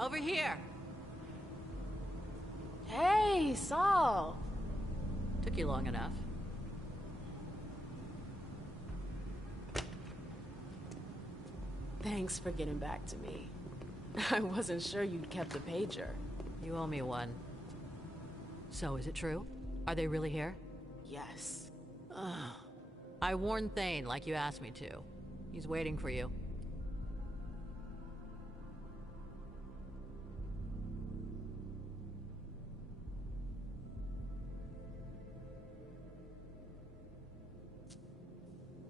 Over here! Hey, Saul! Took you long enough. Thanks for getting back to me. I wasn't sure you'd kept a pager. You owe me one. So, is it true? Are they really here? Yes. I warned Thane like you asked me to. He's waiting for you.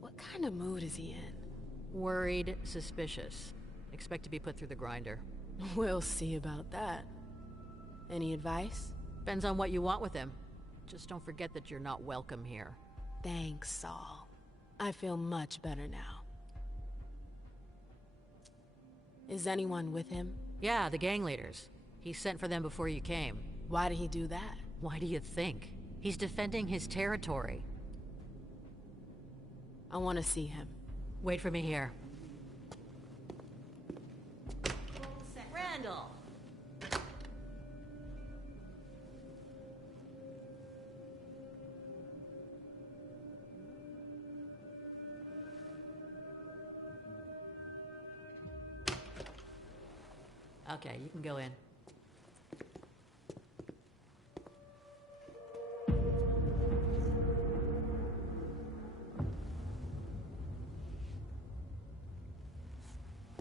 What kind of mood is he in? Worried, suspicious. Expect to be put through the grinder. We'll see about that. Any advice? Depends on what you want with him. Just don't forget that you're not welcome here. Thanks, Saul. I feel much better now. Is anyone with him? Yeah, the gang leaders. He sent for them before you came. Why did he do that? Why do you think? He's defending his territory. I want to see him. Wait for me here. Randall! Okay, you can go in.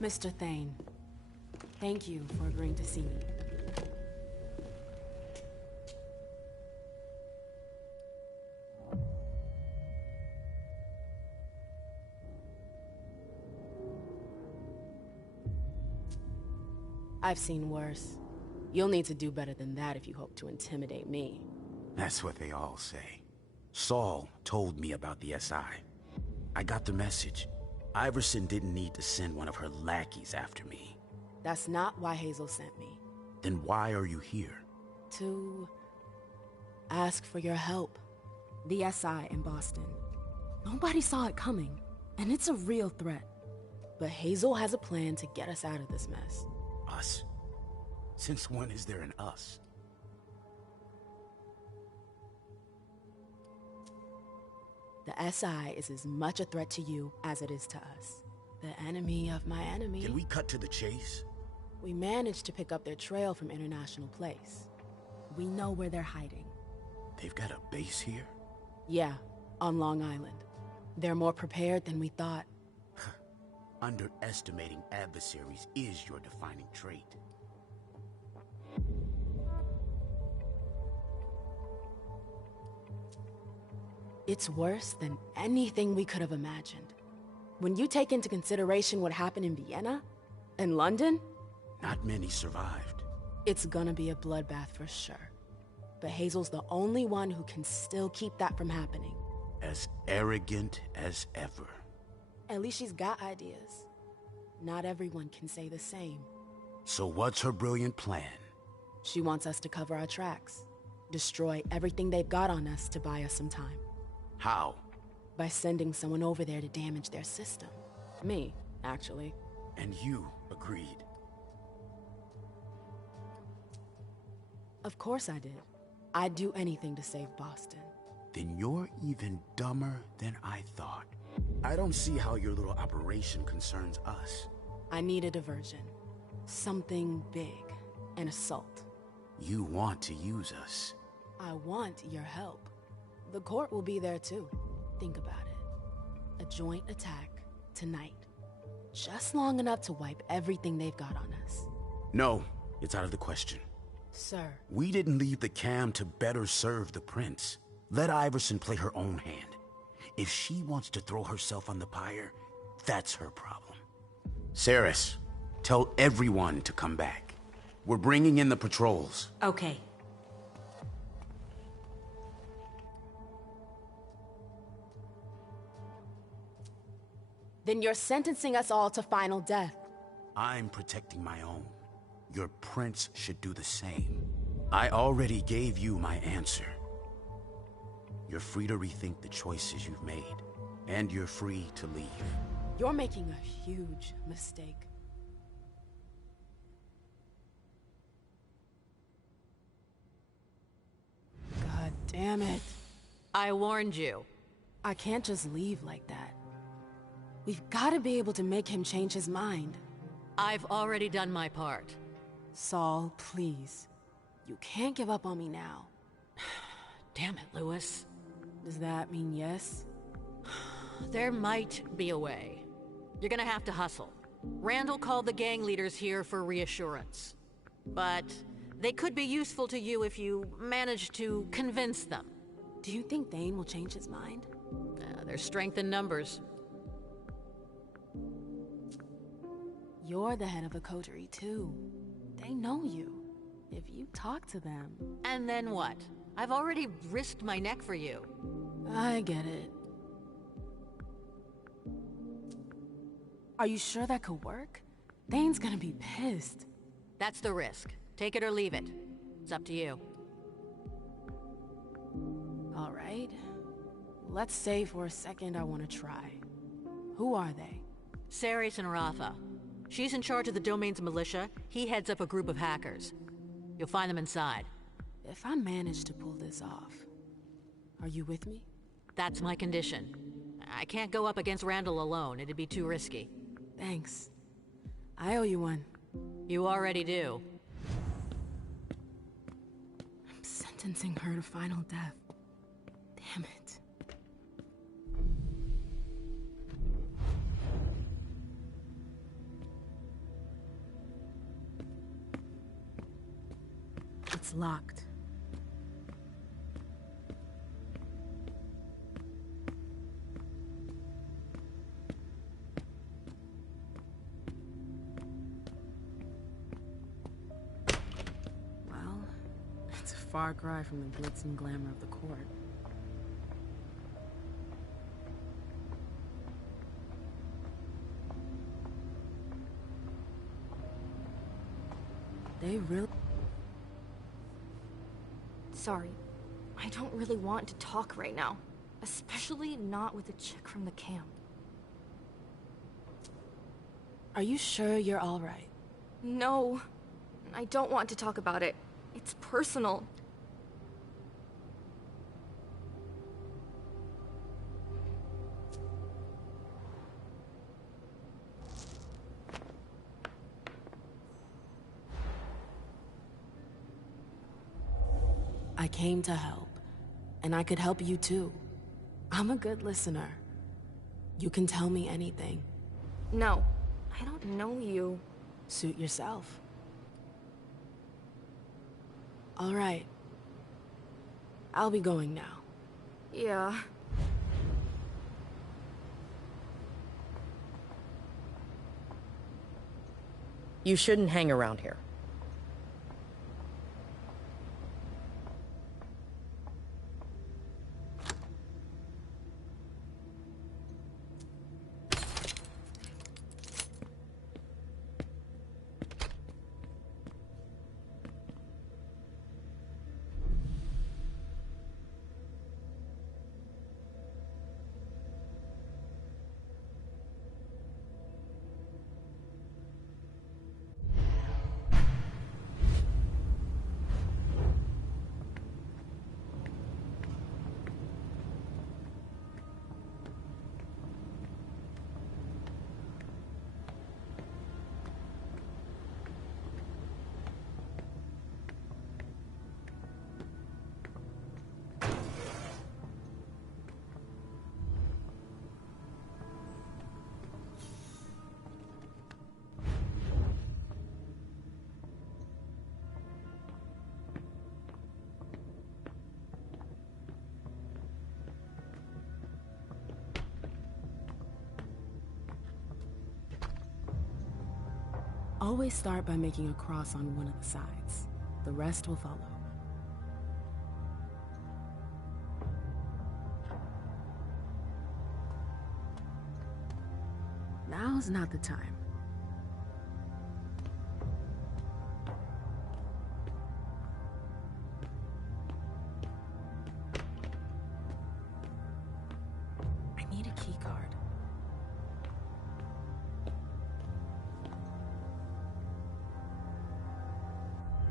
Mr. Thane, thank you for agreeing to see me. I've seen worse. You'll need to do better than that if you hope to intimidate me. That's what they all say. Saul told me about the SI. I got the message. Iverson didn't need to send one of her lackeys after me. That's not why Hazel sent me. Then why are you here? To ask for your help. The SI in Boston. Nobody saw it coming, and it's a real threat. But Hazel has a plan to get us out of this mess. Us? Since when is there an us? The SI is as much a threat to you as it is to us. The enemy of my enemy. Can we cut to the chase? We managed to pick up their trail from International Place. We know where they're hiding. They've got a base here? Yeah, on Long Island. They're more prepared than we thought. Underestimating adversaries is your defining trait. It's worse than anything we could have imagined. When you take into consideration what happened in Vienna and London, not many survived. It's gonna be a bloodbath for sure. But Hazel's the only one who can still keep that from happening. As arrogant as ever. At least she's got ideas. Not everyone can say the same. So what's her brilliant plan? She wants us to cover our tracks. Destroy everything they've got on us to buy us some time. How? By sending someone over there to damage their system. Me, actually. And you agreed. Of course I did. I'd do anything to save Boston. Then you're even dumber than I thought. I don't see how your little operation concerns us. I need a diversion. Something big. An assault. You want to use us. I want your help. The court will be there too. Think about it. A joint attack tonight. Just long enough to wipe everything they've got on us. No, it's out of the question. Sir. We didn't leave the cam to better serve the prince. Let Iverson play her own hand. If she wants to throw herself on the pyre, that's her problem. Saris, tell everyone to come back. We're bringing in the patrols. Okay. Then you're sentencing us all to final death. I'm protecting my own. Your prince should do the same. I already gave you my answer. You're free to rethink the choices you've made, and you're free to leave. You're making a huge mistake. Damn it. I warned you. I can't just leave like that. We've got to be able to make him change his mind. I've already done my part. Saul, please. You can't give up on me now. Damn it, Lewis. Does that mean yes? There might be a way. You're gonna have to hustle. Randall called the gang leaders here for reassurance. But they could be useful to you if you manage to convince them. Do you think Thane will change his mind? There's strength in numbers. You're the head of a coterie, too. They know you. If you talk to them... And then what? I've already risked my neck for you. I get it. Are you sure that could work? Thane's gonna be pissed. That's the risk. Take it or leave it. It's up to you. All right. Let's say for a second I want to try. Who are they? Ceres and Rafa. She's in charge of the Domain's militia. He heads up a group of hackers. You'll find them inside. If I manage to pull this off, are you with me? That's my condition. I can't go up against Randall alone. It'd be too risky. Thanks. I owe you one. You already do. I'm sentencing her to final death. Damn it. It's locked. Well, it's a far cry from the glitz and glamour of the court. They really... Sorry, I don't really want to talk right now. Especially not with a chick from the camp. Are you sure you're all right? No, I don't want to talk about it. It's personal. I came to help, and I could help you too. I'm a good listener. You can tell me anything. No, I don't know you. Suit yourself. All right. I'll be going now. Yeah. You shouldn't hang around here. Always start by making a cross on one of the sides. The rest will follow. Now's not the time. I need a key card.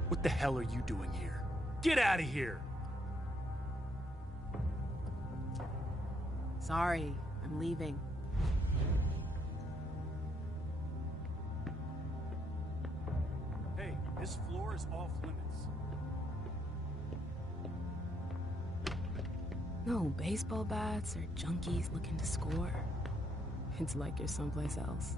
What the hell are you doing here? Get out of here! Sorry, I'm leaving. Hey, this floor is off limits. No baseball bats or junkies looking to score. It's like you're someplace else.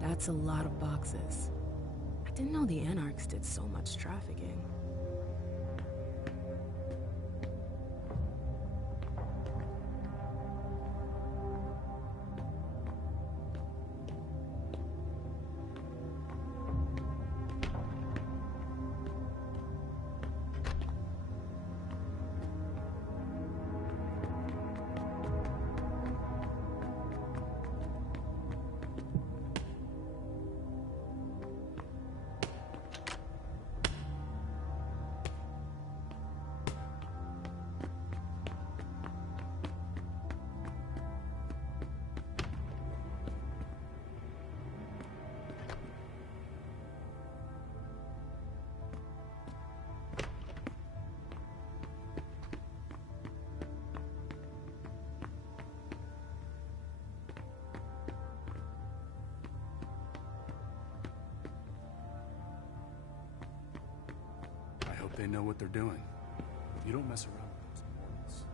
That's a lot of boxes. I didn't know the Anarchs did so much trafficking. I hope they know what they're doing. You don't mess around with those mortals.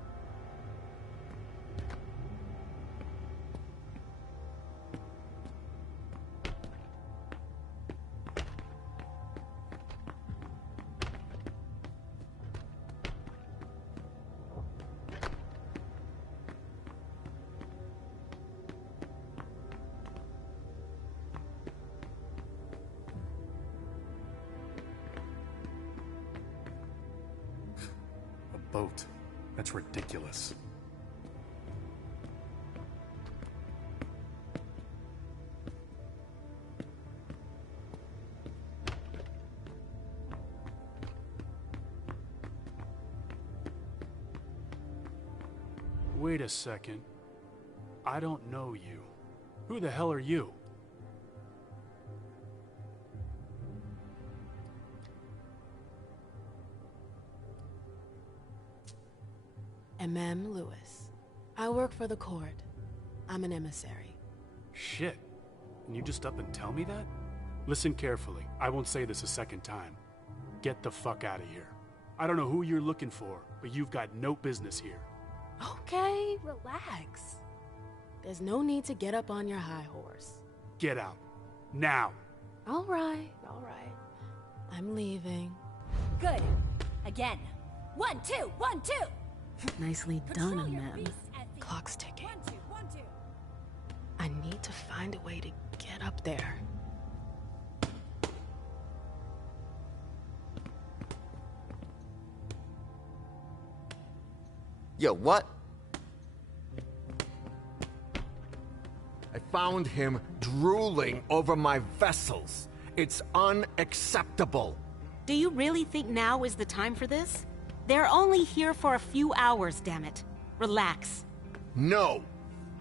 Boat. That's ridiculous. Wait a second. I don't know you. Who the hell are you? Lewis. I work for the court. I'm an emissary. Shit. Can you just up and tell me that? Listen carefully. I won't say this a second time. Get the fuck out of here. I don't know who you're looking for, but you've got no business here. Okay, relax. There's no need to get up on your high horse. Get out. Now. All right. I'm leaving. Good. Again. 1, 2, 1, 2. Nicely Patrol done, your ma'am. beast at the- Clock's ticking. 1, 2, 1, 2. I need to find a way to get up there. Yo, what? I found him drooling over my vessels. It's unacceptable. Do you really think now is the time for this? They're only here for a few hours, damn it. Relax. No.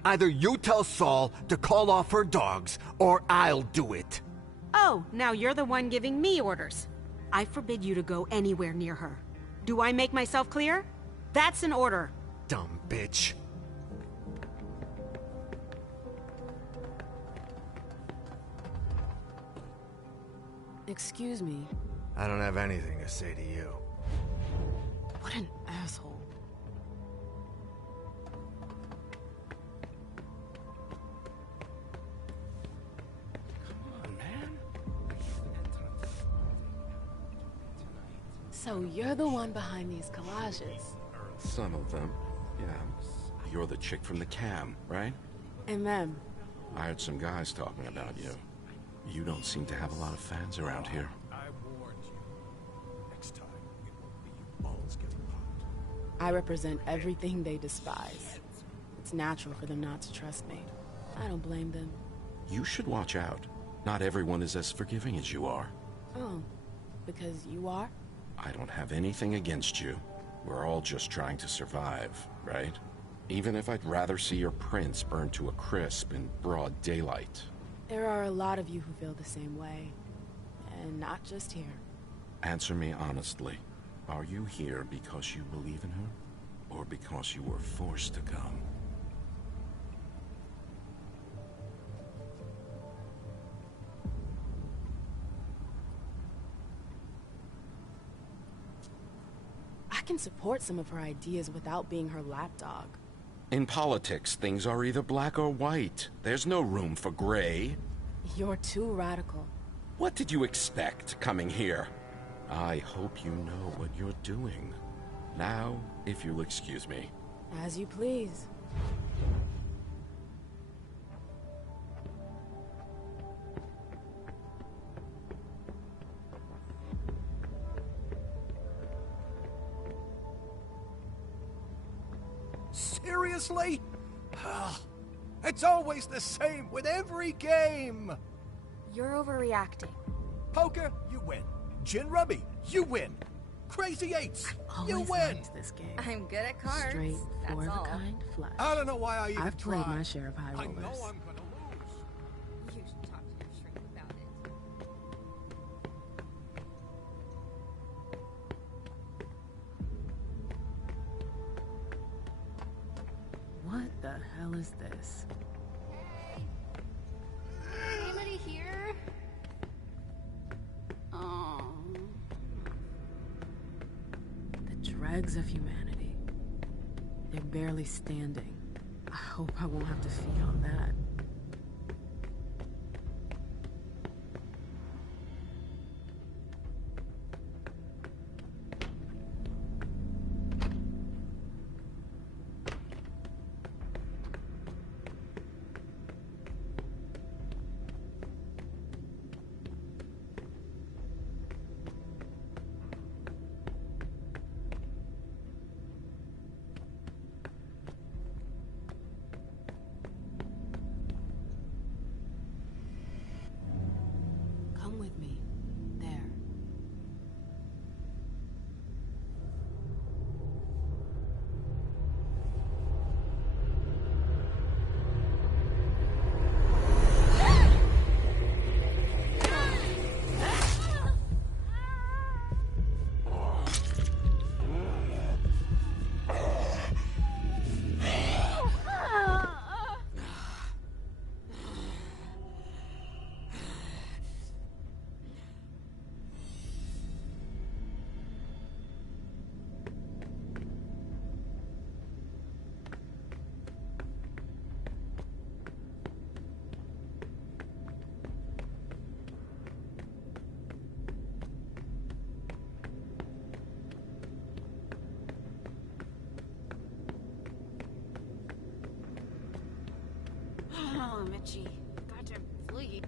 Either you tell Saul to call off her dogs, or I'll do it. Oh, now you're the one giving me orders. I forbid you to go anywhere near her. Do I make myself clear? That's an order. Dumb bitch. Excuse me. I don't have anything to say to you. What an asshole. So you're the one behind these collages. Some of them, yeah. You're the chick from the cam, right? MM. I heard some guys talking about you. You don't seem to have a lot of fans around here. I warned you. Next time, it won't be you balls getting popped. I represent everything they despise. It's natural for them not to trust me. I don't blame them. You should watch out. Not everyone is as forgiving as you are. Oh, because you are? I don't have anything against you. We're all just trying to survive, right? Even if I'd rather see your prince burned to a crisp in broad daylight. There are a lot of you who feel the same way. And not just here. Answer me honestly. Are you here because you believe in her? Or because you were forced to come? I can support some of her ideas without being her lapdog. In politics, things are either black or white. There's no room for gray. You're too radical. What did you expect coming here? I hope you know what you're doing. Now, if you'll excuse me. As you please. Seriously? It's always the same with every game! You're overreacting. Poker, you win. Gin Rummy, you win. Crazy Eights, you Always win. liked this game. I'm good at cards. Straight, That's all. four-of-a-kind flush. I don't know why I even I've played tried. my share of high I rollers. know I'm gonna lose. You should talk to your shrink about it. What the hell is this? Anybody here? Oh. The dregs of humanity. They're barely standing. I hope I won't have to feed on that. Come with me. There. Oh, Mitchie. Goddamn flea.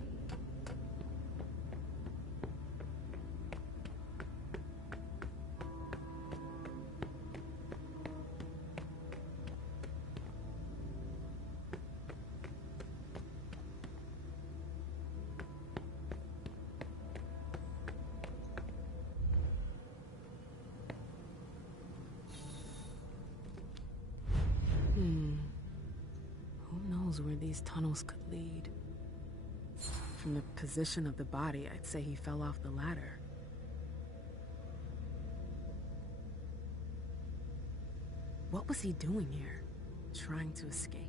Who knows where these tunnels could lead? From the position of the body, I'd say he fell off the ladder. What was he doing here? Trying to escape?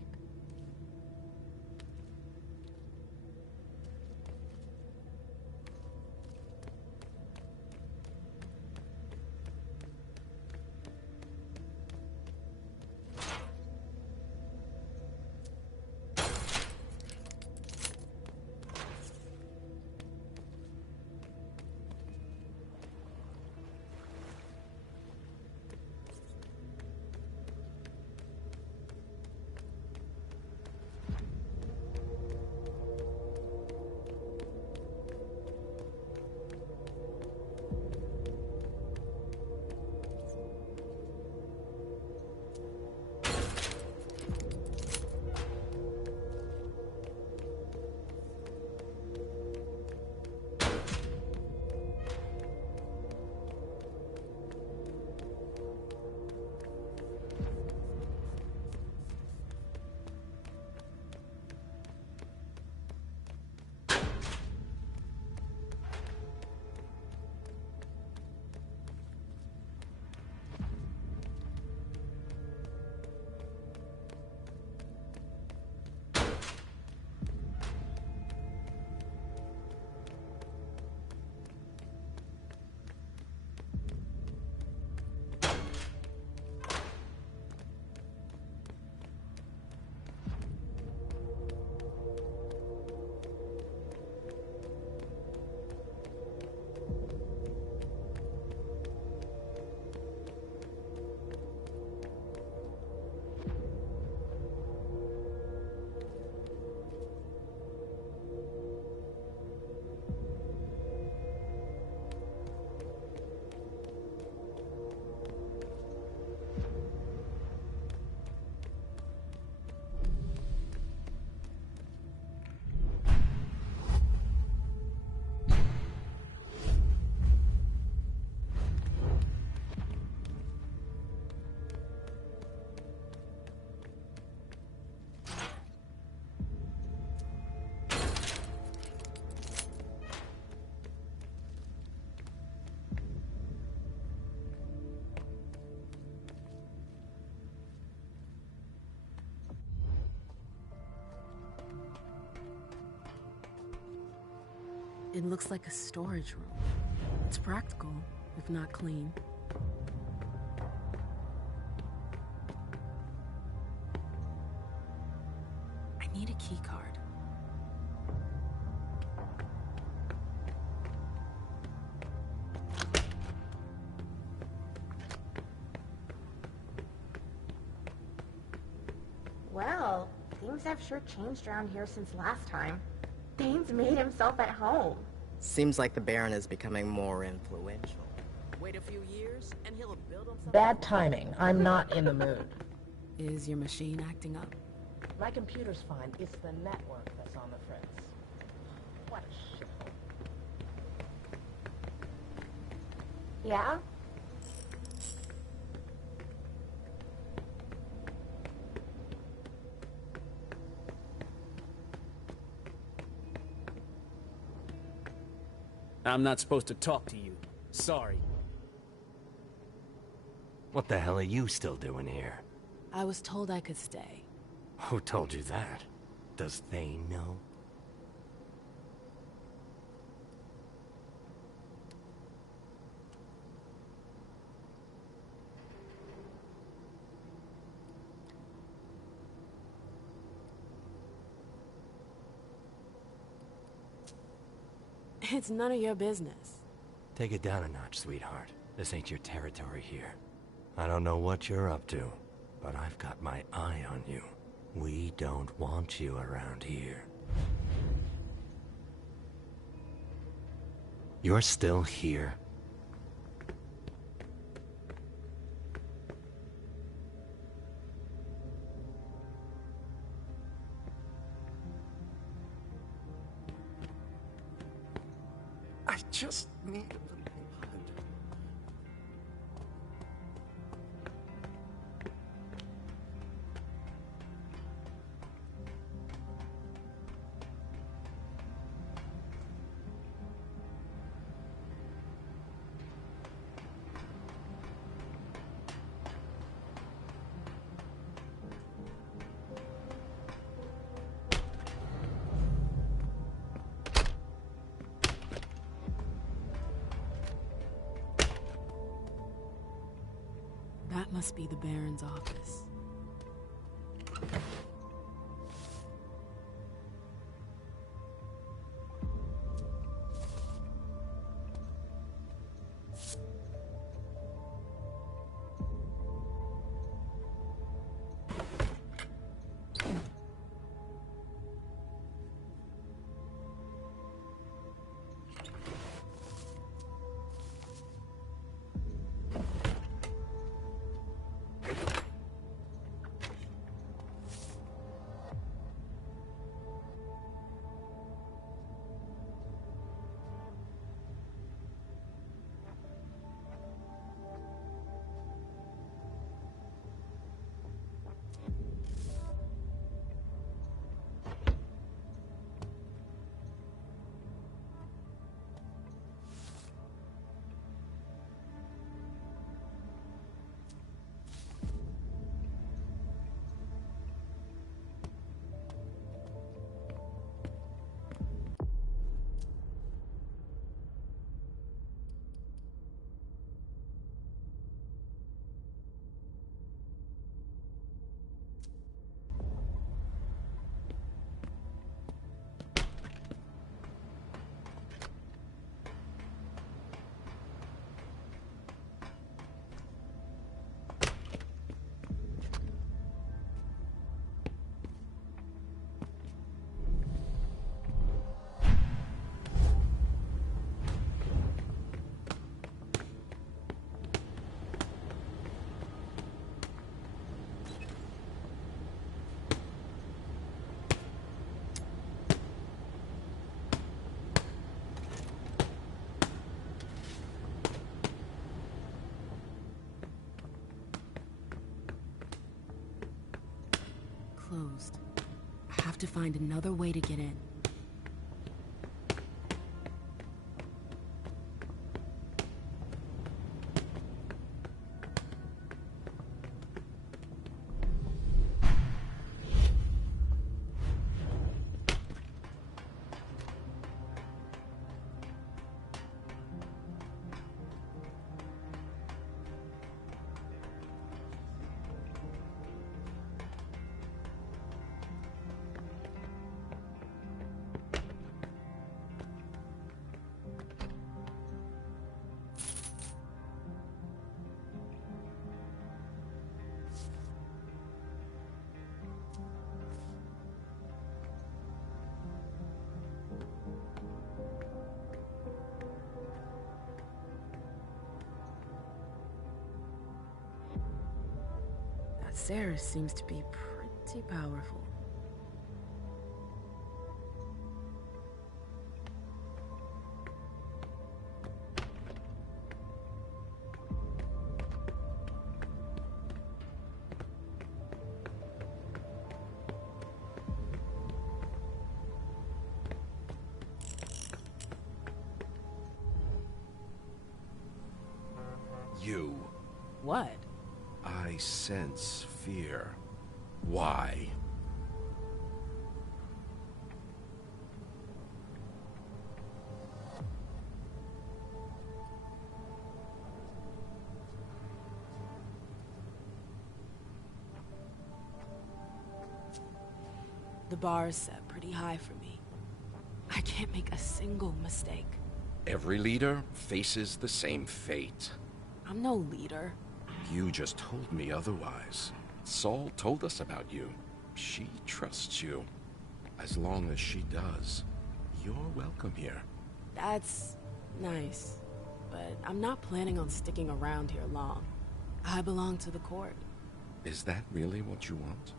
It looks like a storage room. It's practical, if not clean. I need a key card. Well, things have sure changed around here since last time. Dane's made himself at home. Seems like the Baron is becoming more influential. Wait a few years, and he'll build himself. Bad timing. I'm not in the mood. Is your machine acting up? My computer's fine. It's the network that's on the fritz. What a shithole. Yeah? I'm not supposed to talk to you. Sorry. What the hell are you still doing here? I was told I could stay. Who told you that? Does Thane know? It's none of your business. Take it down a notch, sweetheart. This ain't your territory here. I don't know what you're up to, but I've got my eye on you. We don't want you around here. You're still here? I just need a little hand. That must be the Baron's office. Closed. I have to find another way to get in. Sarah seems to be pretty powerful. You. What? I sense fear. Why? The bar is set pretty high for me. I can't make a single mistake. Every leader faces the same fate. I'm no leader. You just told me otherwise. Saul told us about you. She trusts you. As long as she does, you're welcome here. That's nice, but I'm not planning on sticking around here long. I belong to the court. Is that really what you want?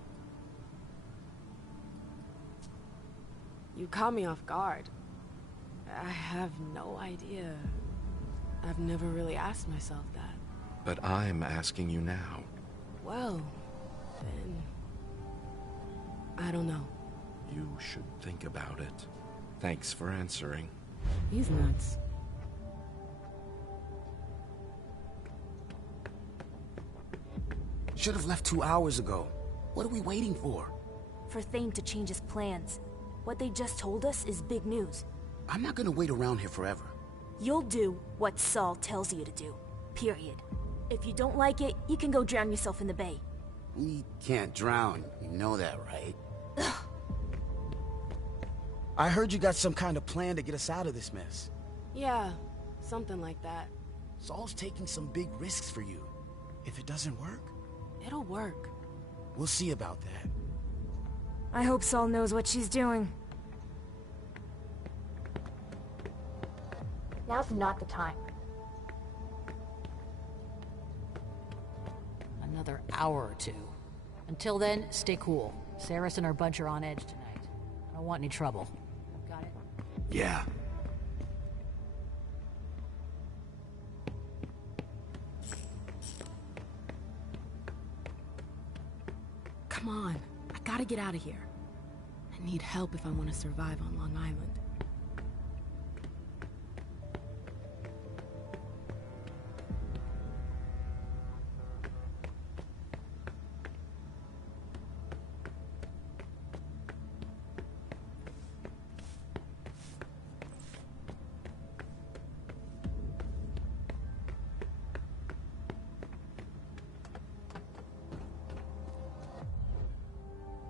You caught me off guard. I have no idea. I've never really asked myself that. But I'm asking you now. Well, then... I don't know. You should think about it. Thanks for answering. He's nuts. Should have left 2 hours ago. What are we waiting for? For Thane to change his plans. What they just told us is big news. I'm not gonna wait around here forever. You'll do what Saul tells you to do. Period. If you don't like it, you can go drown yourself in the bay. We can't drown. You know that, right? I heard you got some kind of plan to get us out of this mess. Yeah, something like that. Saul's taking some big risks for you. If it doesn't work... It'll work. We'll see about that. I hope Saul knows what she's doing. Now's not the time. Another hour or two. Until then, stay cool. Saris and her bunch are on edge tonight. I don't want any trouble. Got it? Yeah. Come on. I gotta get out of here. I need help if I want to survive on Long Island.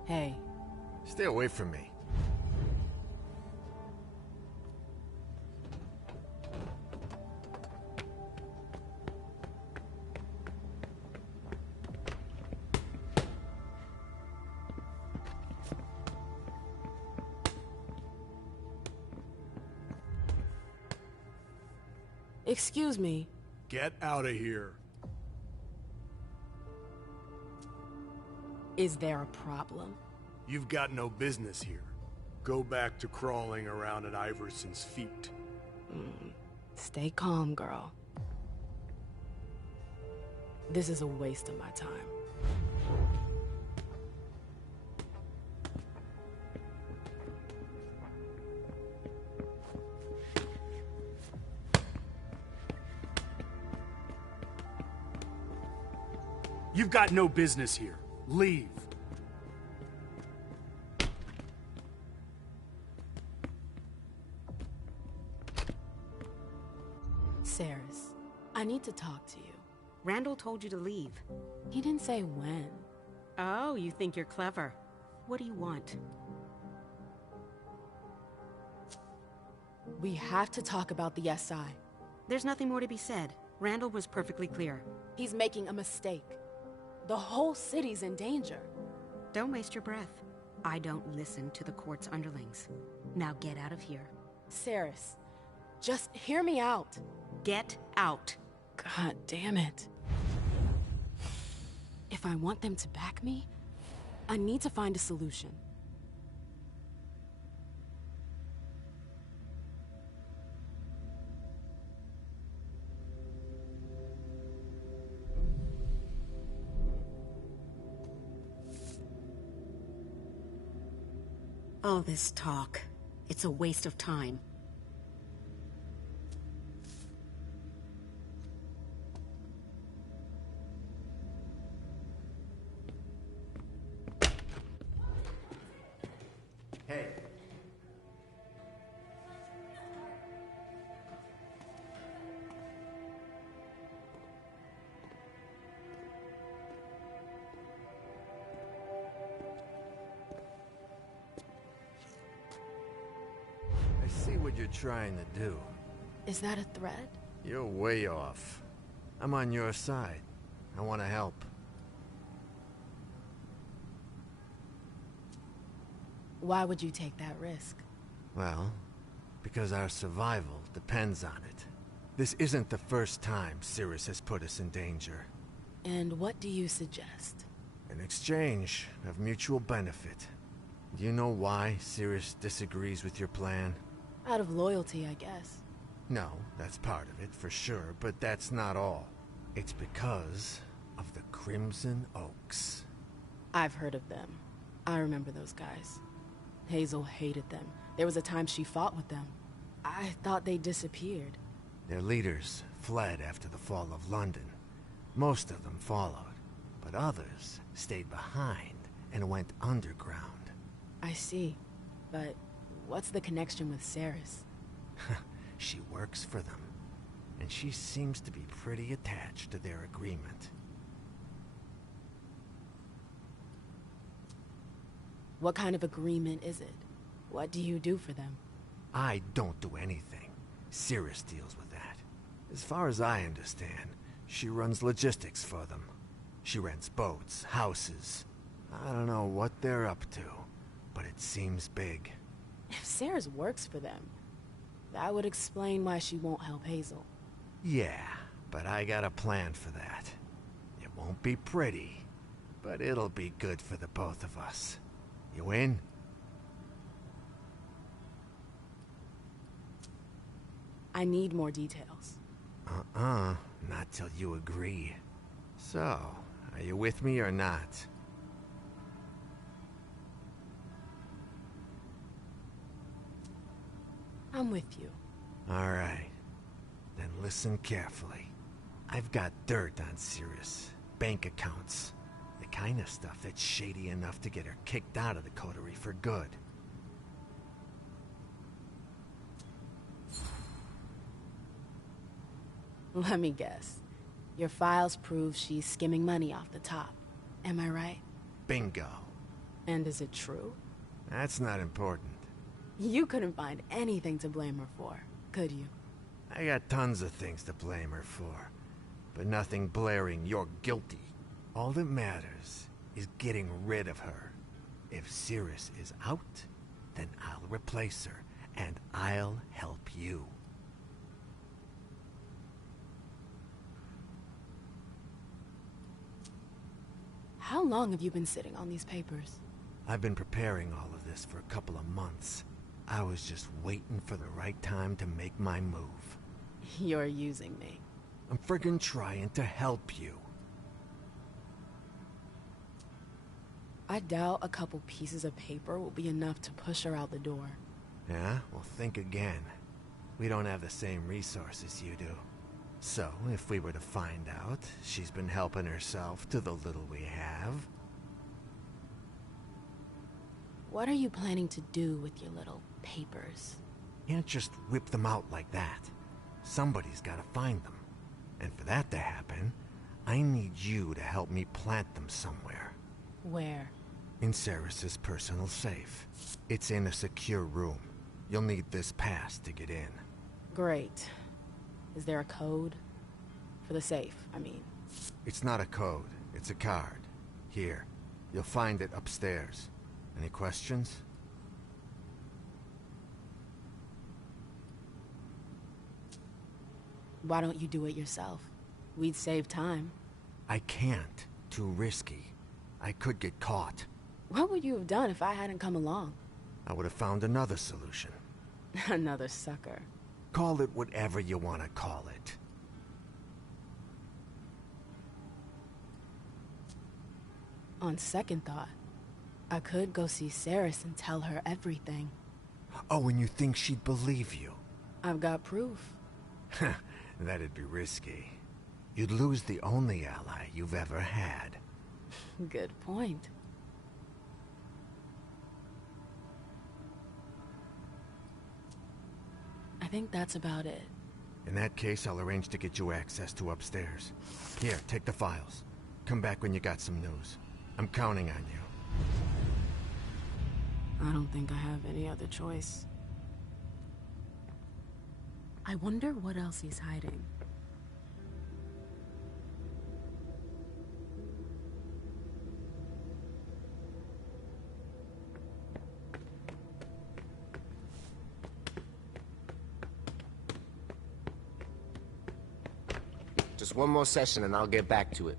Hey. Stay away from me. Excuse me. Get out of here. Is there a problem? You've got no business here. Go back to crawling around at Iverson's feet. Stay calm, girl. This is a waste of my time. You've got no business here. Leave. Saris, I need to talk to you. Randall told you to leave. He didn't say when. Oh, you think you're clever. What do you want? We have to talk about the SI. There's nothing more to be said. Randall was perfectly clear. He's making a mistake. The whole city's in danger. Don't waste your breath. I don't listen to the court's underlings. Now get out of here. Saris, just hear me out. Get out. God damn it. If I want them to back me, I need to find a solution. All this talk, it's a waste of time. Hey. I see what you're trying to do. Is that a threat? You're way off. I'm on your side. I want to help. Why would you take that risk? Well, because our survival depends on it. This isn't the first time Cirrus has put us in danger. And what do you suggest? An exchange of mutual benefit. Do you know why Cirrus disagrees with your plan? Out of loyalty, I guess. No, that's part of it, for sure, but that's not all. It's because of the Crimson Oaks. I've heard of them. I remember those guys. Hazel hated them. There was a time she fought with them. I thought they disappeared. Their leaders fled after the fall of London. Most of them followed, but others stayed behind and went underground. I see. But what's the connection with Ceres? She works for them, and she seems to be pretty attached to their agreement. What kind of agreement is it? What do you do for them? I don't do anything. Cirrus deals with that. As far as I understand, she runs logistics for them. She rents boats, houses. I don't know what they're up to, but it seems big. If Ceres works for them, that would explain why she won't help Hazel. Yeah, but I got a plan for that. It won't be pretty, but it'll be good for the both of us. You in? I need more details. Not till you agree. So, are you with me or not? I'm with you. All right. Then listen carefully. I've got dirt on Cirrus. Bank accounts. The kind of stuff that's shady enough to get her kicked out of the coterie for good. Let me guess. Your files prove she's skimming money off the top. Am I right? Bingo. And is it true? That's not important. You couldn't find anything to blame her for, could you? I got tons of things to blame her for, but nothing blaring you're guilty. All that matters is getting rid of her. If Cirrus is out, then I'll replace her, and I'll help you. How long have you been sitting on these papers? I've been preparing all of this for a couple of months. I was just waiting for the right time to make my move. You're using me. I'm friggin' trying to help you. I doubt a couple pieces of paper will be enough to push her out the door. Yeah? Well, think again. We don't have the same resources you do. So, if we were to find out she's been helping herself to the little we have... What are you planning to do with your little papers? Can't just whip them out like that. Somebody's gotta find them. And for that to happen, I need you to help me plant them somewhere. Where? In Ceres's personal safe. It's in a secure room. You'll need this pass to get in. Great. Is there a code? For the safe, I mean. It's not a code. It's a card. Here. You'll find it upstairs. Any questions? Why don't you do it yourself? We'd save time. I can't too risky. I could get caught. What would you have done if I hadn't come along? I would have found another solution. Another sucker. Call it whatever you want to call it. On second thought, I could go see Ceres and tell her everything. Oh, and you think she'd believe you? I've got proof. That'd be risky. You'd lose the only ally you've ever had. Good point. I think that's about it. In that case, I'll arrange to get you access to upstairs. Here, take the files. Come back when you got some news. I'm counting on you. I don't think I have any other choice. I wonder what else he's hiding. Just one more session and I'll get back to it.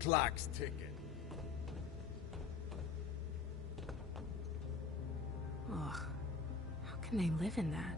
Clock's ticking. Ugh. How can they live in that?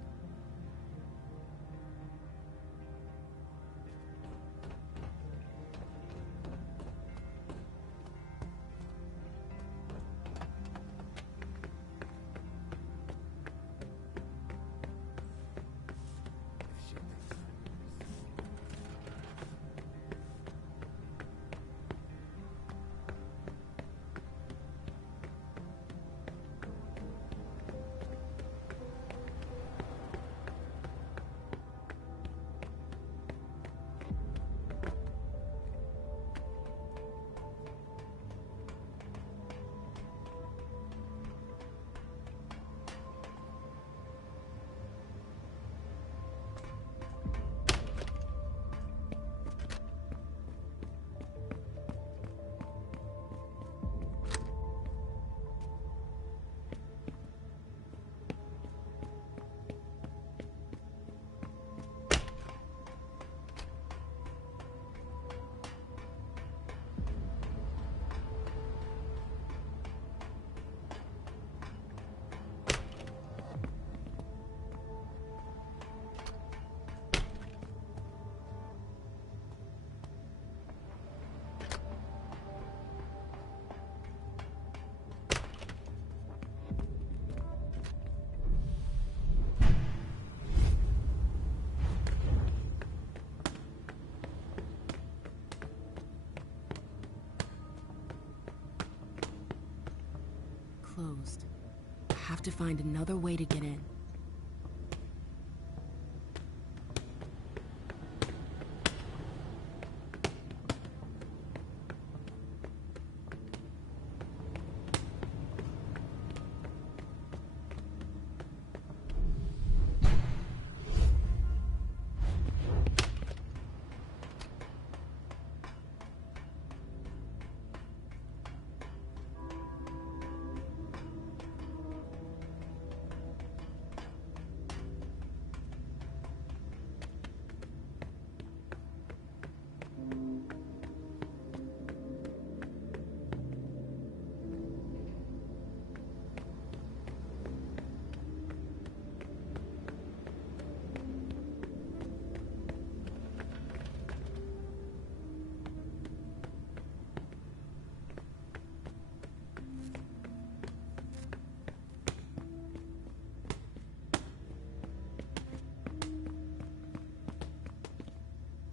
Closed. I have to find another way to get in.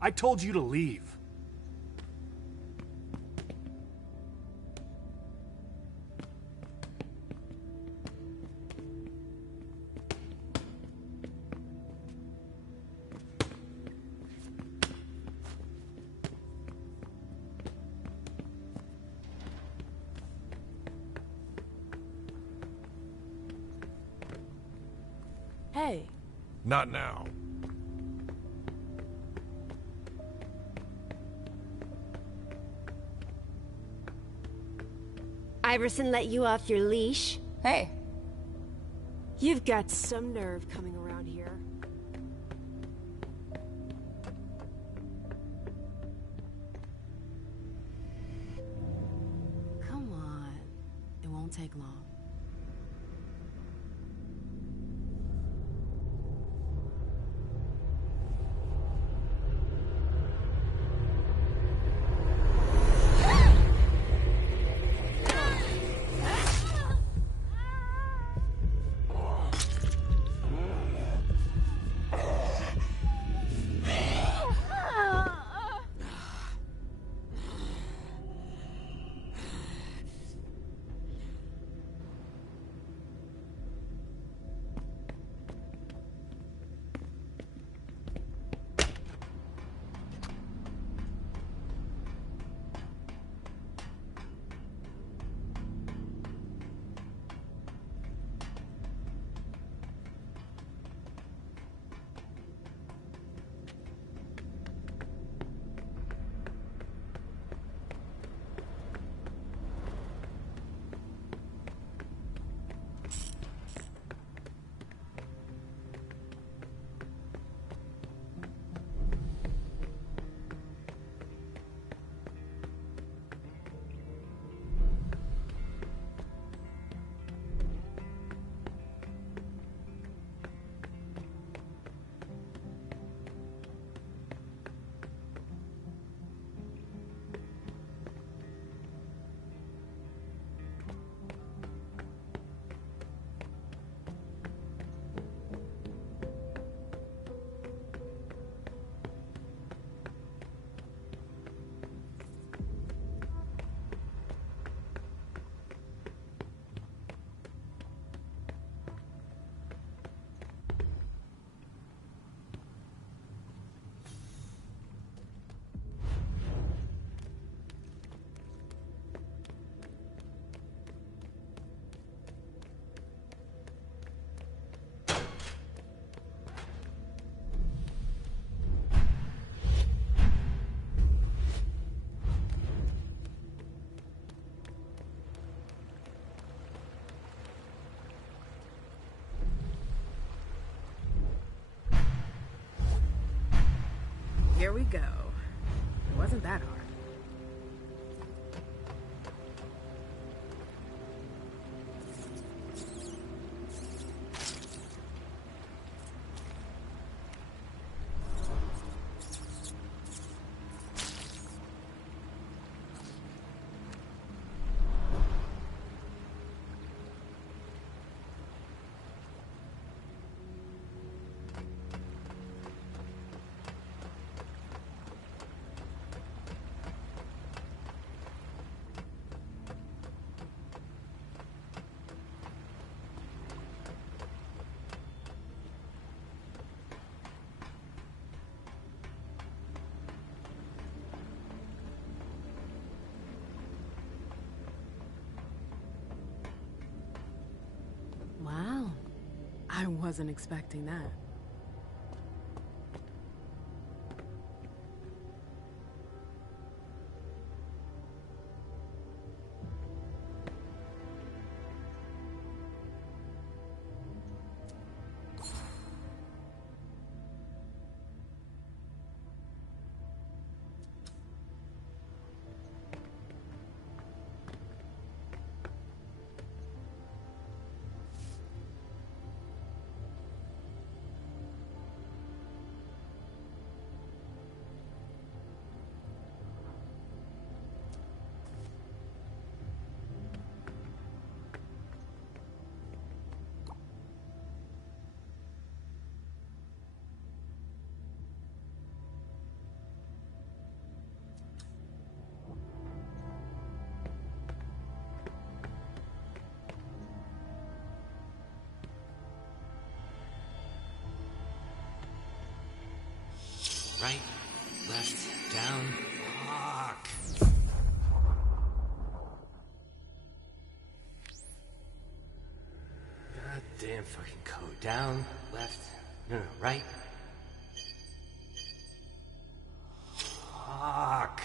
I told you to leave. Hey. Not now. Iverson let you off your leash? Hey. You've got some nerve coming around here. Come on. It won't take long. Here we go. It wasn't that hard. Wow. I wasn't expecting that. right, left, down. Fuck. God damn fucking code. Down, left, no, right. Fuck.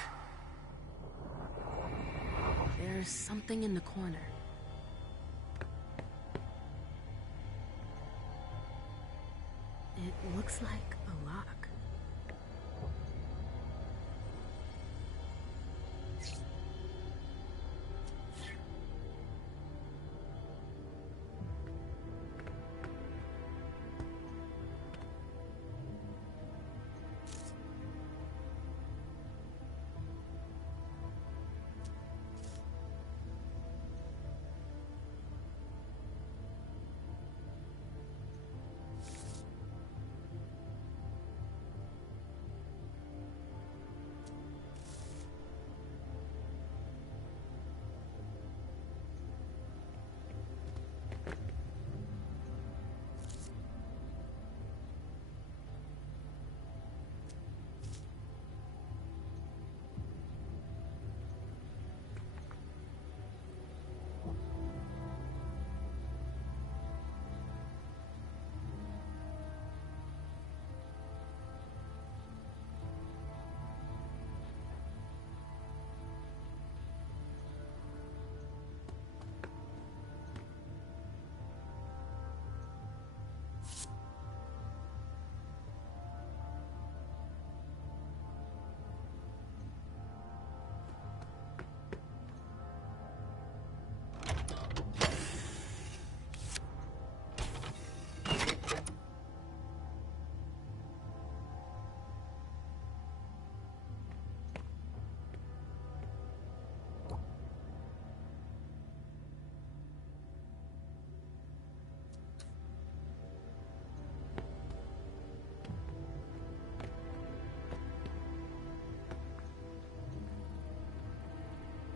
There's something in the corner. It looks like a lock.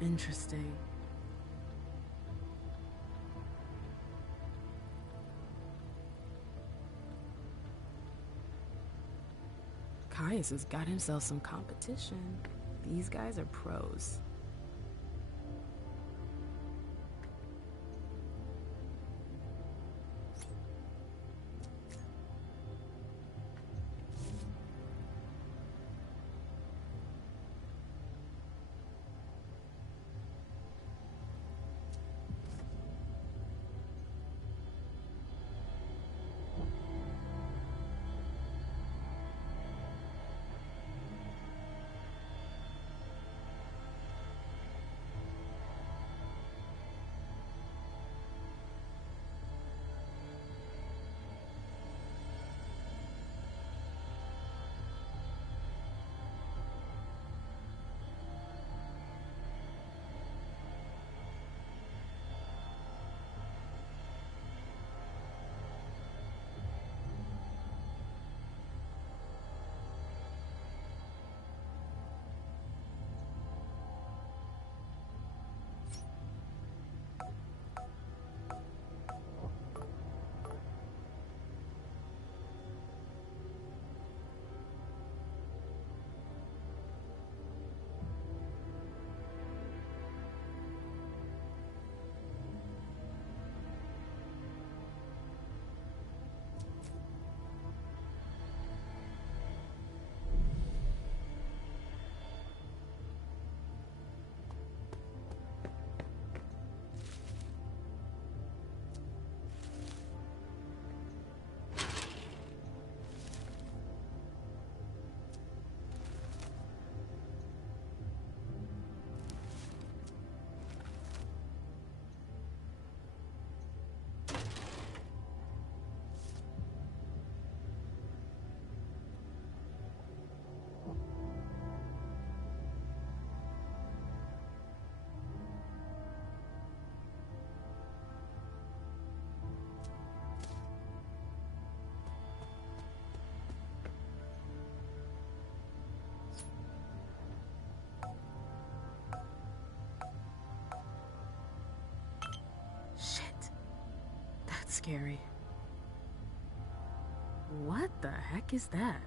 Interesting. Caius has got himself some competition. These guys are pros. Scary. What the heck is that?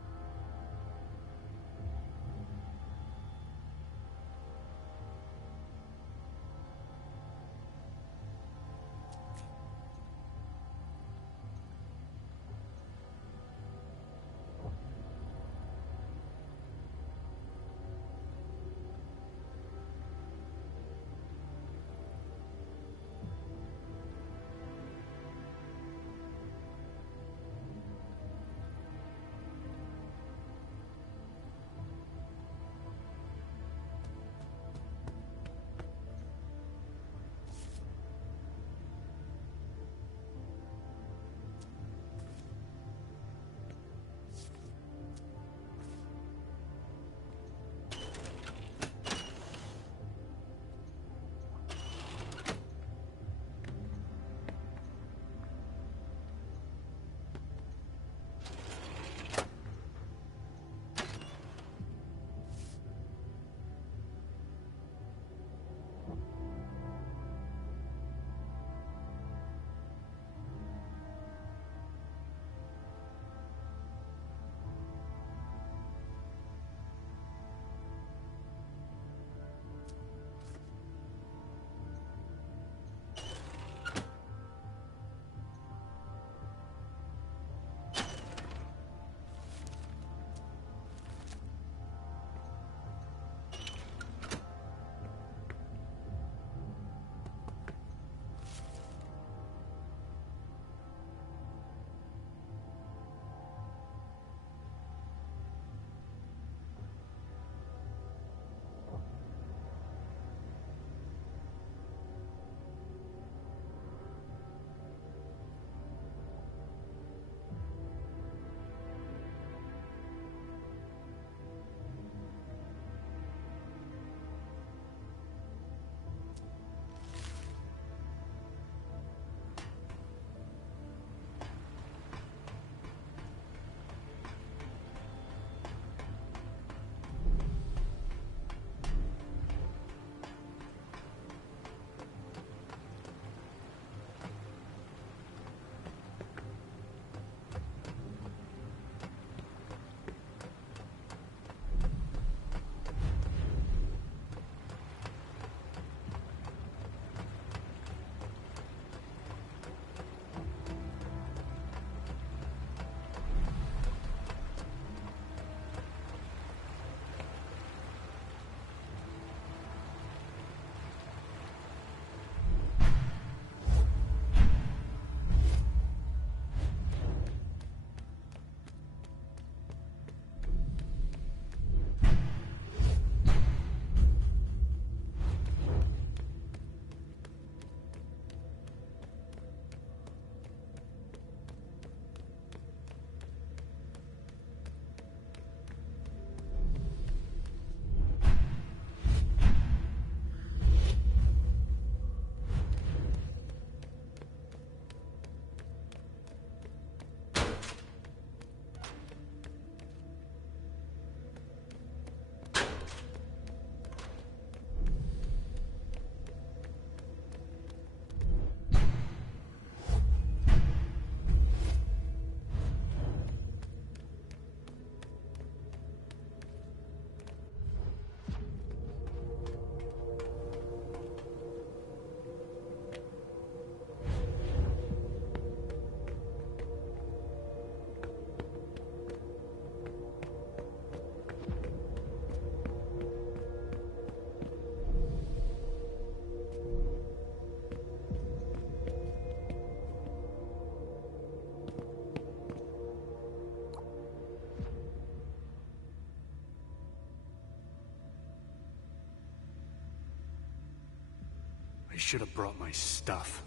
should have brought my stuff.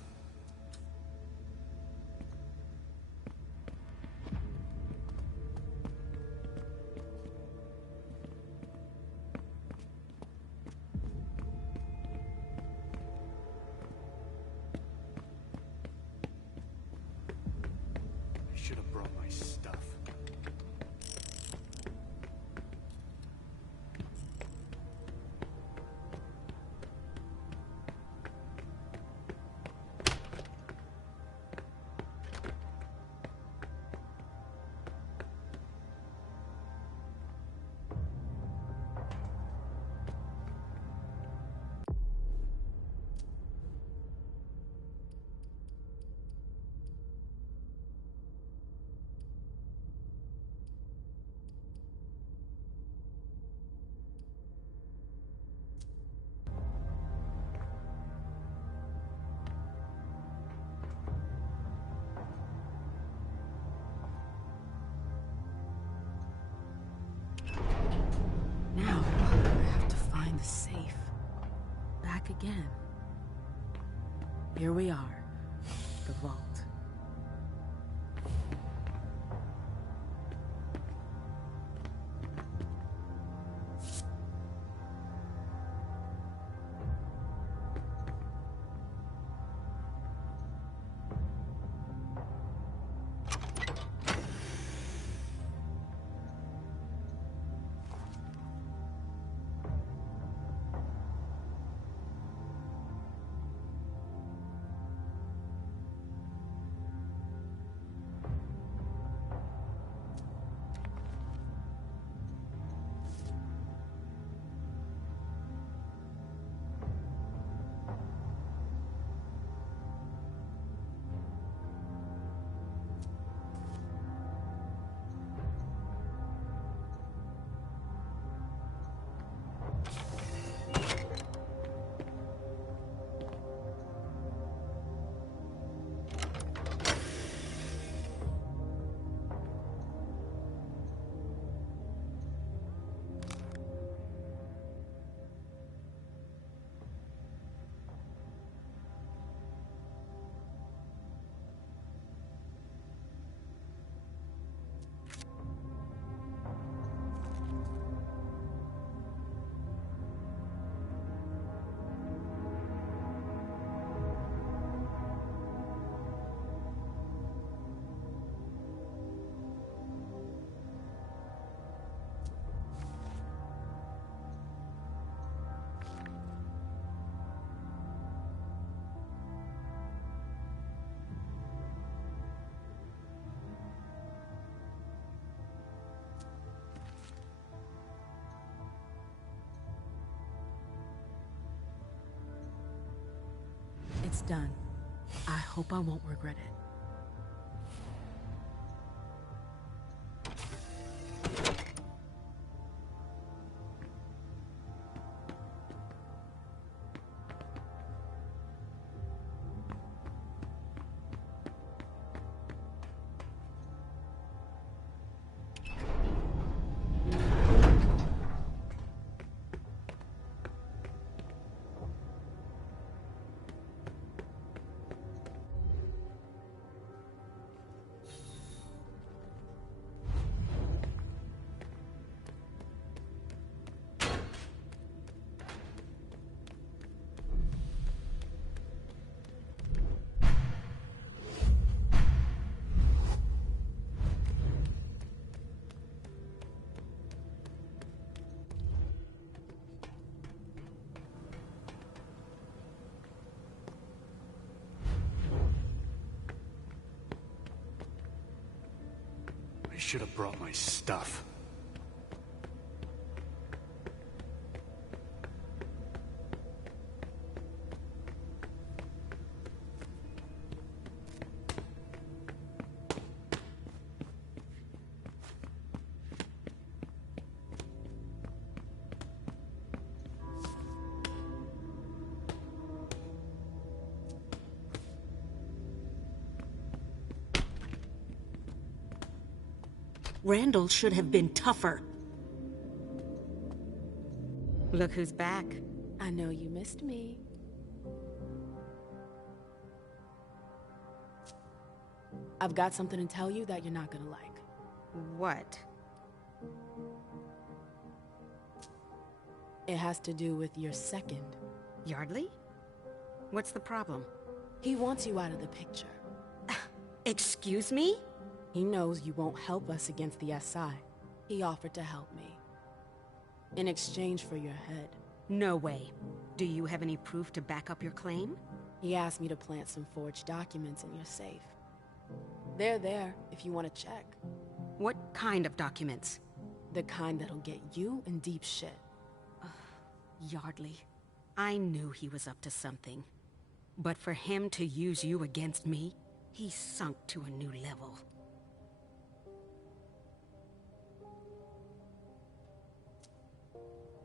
I should have brought my stuff. Now, I have to find the safe. Back again. Here we are. The vault. It's done. I hope I won't regret it. I should have brought my stuff. Randall should have been tougher. Look who's back. I know you missed me. I've got something to tell you that you're not gonna like. What? It has to do with your second. Yardley? What's the problem? He wants you out of the picture. Excuse me? He knows you won't help us against the SI. He offered to help me. In exchange for your head. No way. Do you have any proof to back up your claim? He asked me to plant some forged documents in your safe. They're there if you want to check. What kind of documents? The kind that'll get you in deep shit. Yardley. I knew he was up to something. But for him to use you against me, he's sunk to a new level.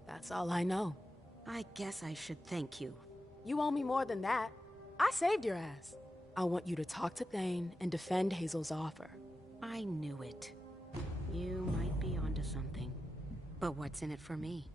That's all I know. I guess I should thank you. You owe me more than that. I saved your ass. I want you to talk to Thane and defend Hazel's offer. I knew it. You might be onto something. But what's in it for me?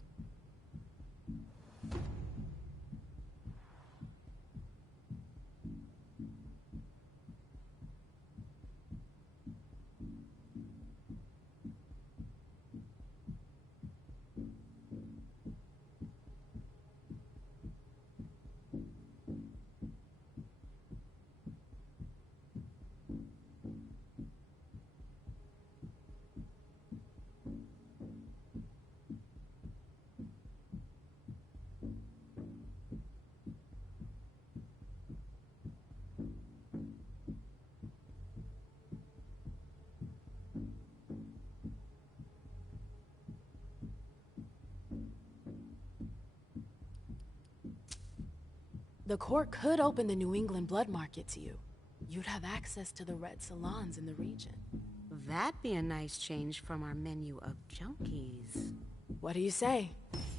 The court could open the New England blood market to you. You'd have access to the red salons in the region. That'd be a nice change from our menu of junkies. What do you say?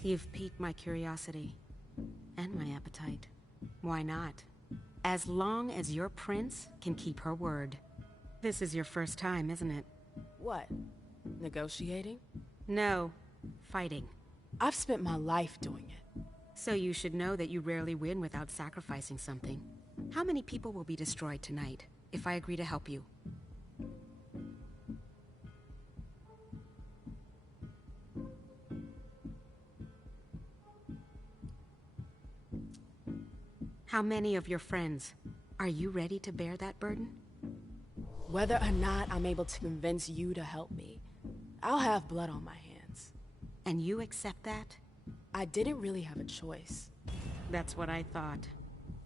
You've piqued my curiosity. And my appetite. Why not? As long as your prince can keep her word. This is your first time, isn't it? What? Negotiating? No. Fighting. I've spent my life doing it. So you should know that you rarely win without sacrificing something. How many people will be destroyed tonight, if I agree to help you? How many of your friends? Are you ready to bear that burden? Whether or not I'm able to convince you to help me, I'll have blood on my hands. And you accept that? I didn't really have a choice. That's what I thought.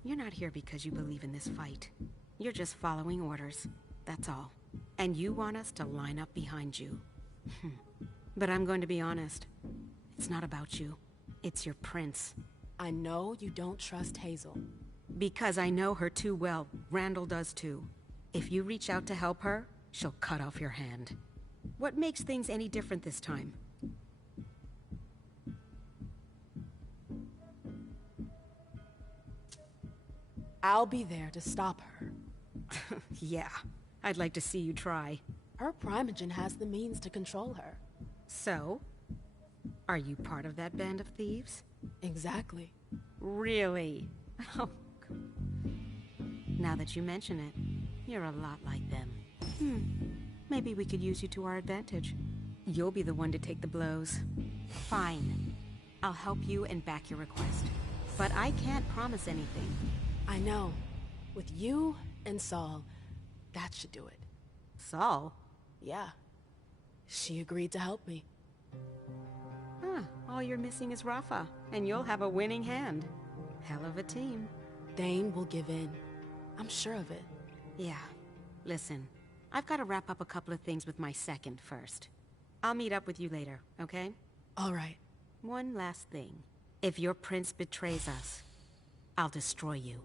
You're not here because you believe in this fight. You're just following orders. That's all. And you want us to line up behind you. But I'm going to be honest. It's not about you. It's your prince. I know you don't trust Hazel. Because I know her too well. Randall does too. If you reach out to help her, she'll cut off your hand. What makes things any different this time? I'll be there to stop her. Yeah, I'd like to see you try. Her primogen has the means to control her. So? Are you part of that band of thieves? Exactly. Really? Oh, now that you mention it, you're a lot like them. Maybe we could use you to our advantage. You'll be the one to take the blows. Fine. I'll help you and back your request. But I can't promise anything. I know. With you and Saul, that should do it. Saul? Yeah. She agreed to help me. Huh. All you're missing is Rafa, and you'll have a winning hand. Hell of a team. Thane will give in. I'm sure of it. Yeah. Listen, I've got to wrap up a couple of things with my second first. I'll meet up with you later, okay? All right. One last thing. If your prince betrays us, I'll destroy you.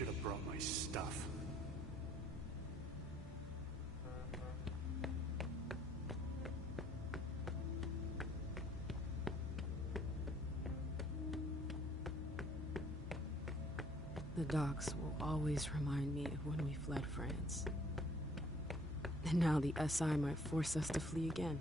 should have brought my stuff. The docks will always remind me of when we fled France. And now the SI might force us to flee again.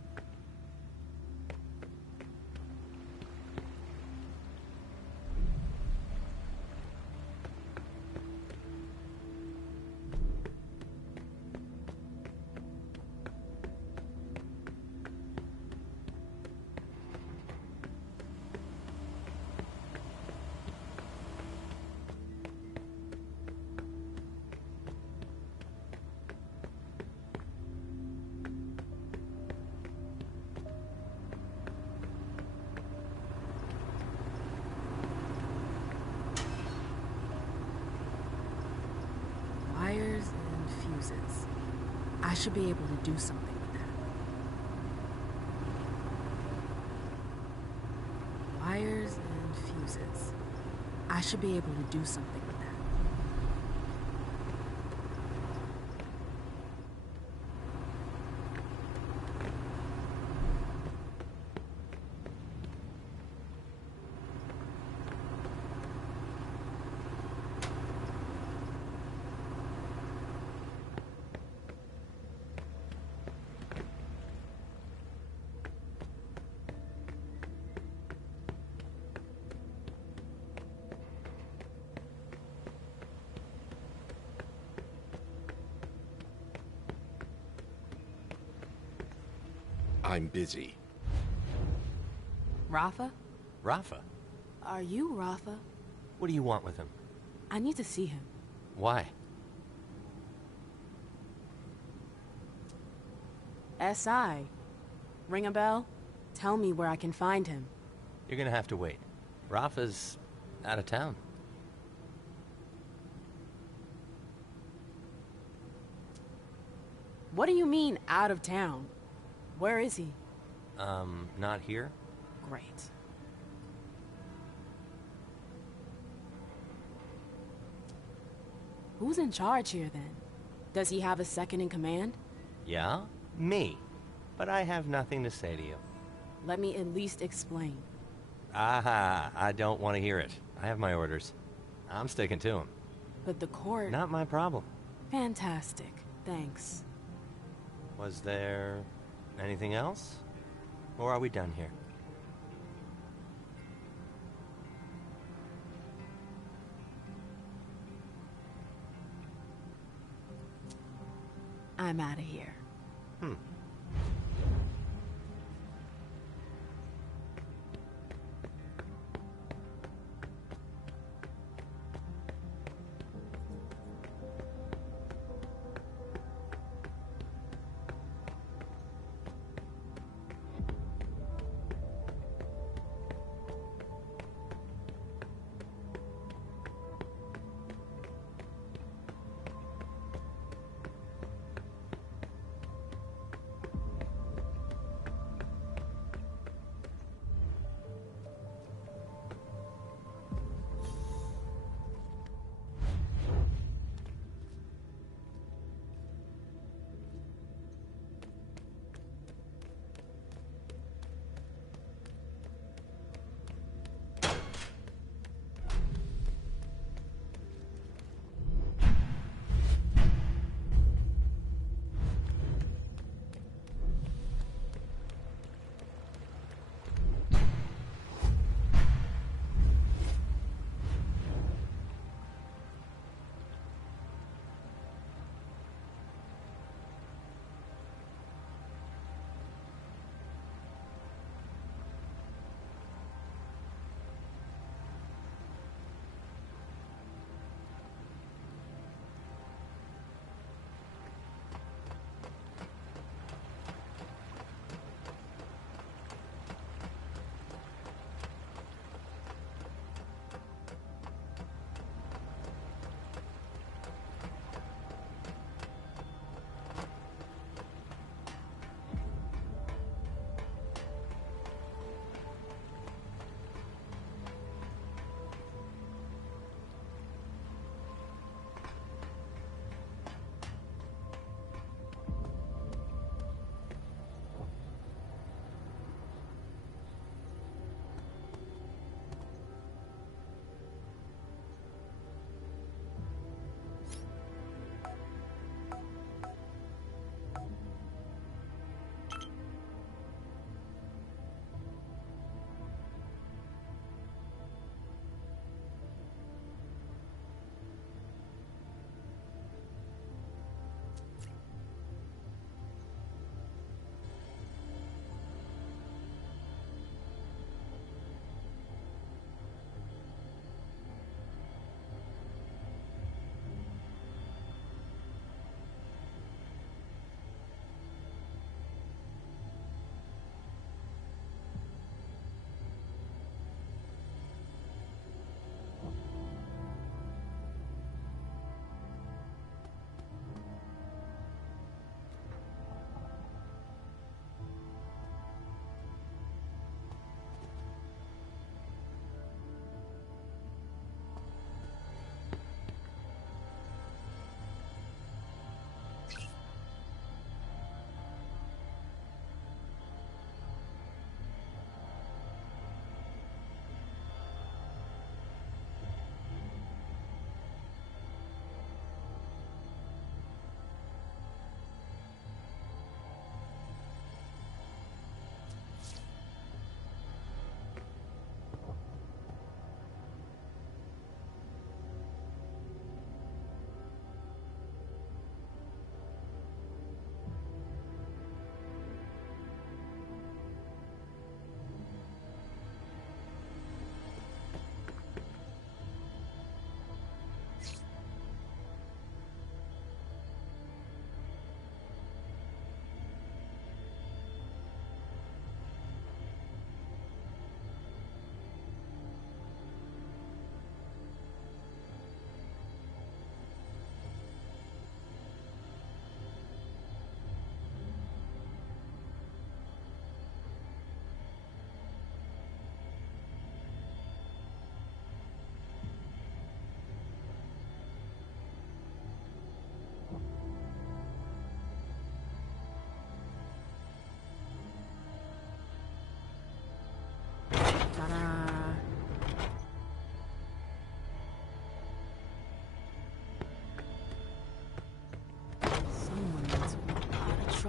Wires and fuses. I should be able to do something with that. Wires and fuses. I should be able to do something with that. I'm busy. Rafa? Rafa? Are you Rafa? What do you want with him? I need to see him. Why? SI. Ring a bell? Tell me where I can find him. You're gonna have to wait. Rafa's out of town. What do you mean, out of town? Where is he? Not here? Great. Who's in charge here, then? Does he have a second in command? Yeah? Me. But I have nothing to say to you. Let me at least explain. Aha, I don't want to hear it. I have my orders. I'm sticking to them. But the court... Not my problem. Fantastic. Thanks. Was there anything else? Or are we done here? I'm out of here.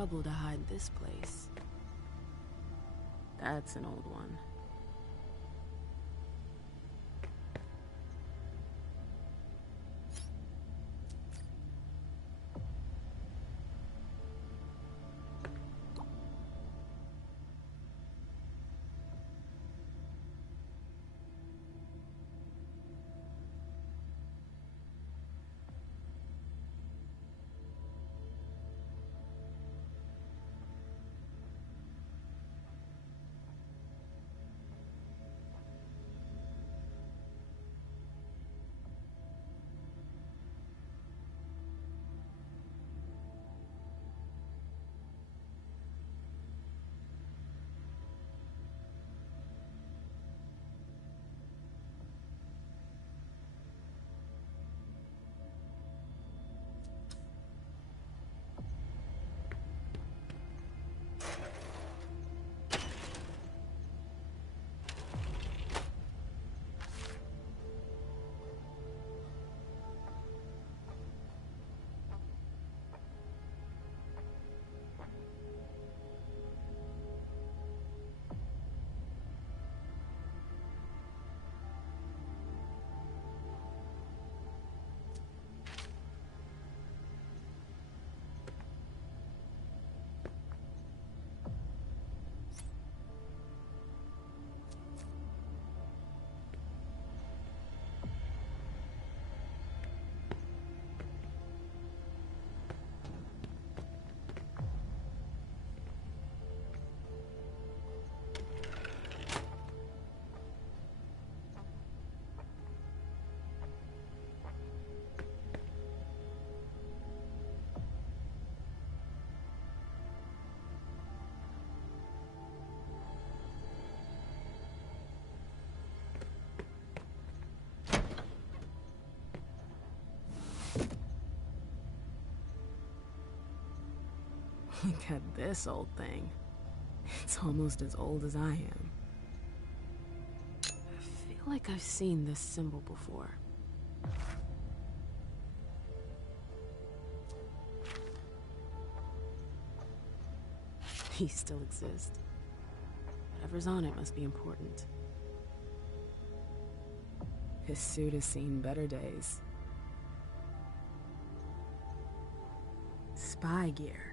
trouble to hide this place. That's an old one. Look at this old thing. It's almost as old as I am. I feel like I've seen this symbol before. He still exists. Whatever's on it must be important. His suit has seen better days. Spy gear.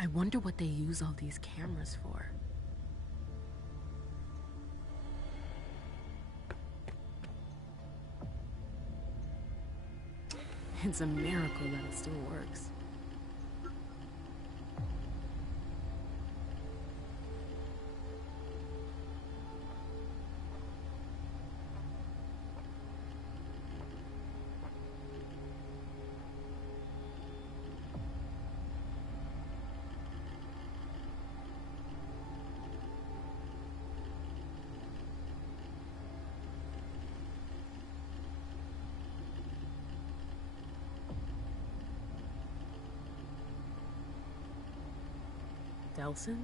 I wonder what they use all these cameras for. It's a miracle that it still works. Delson?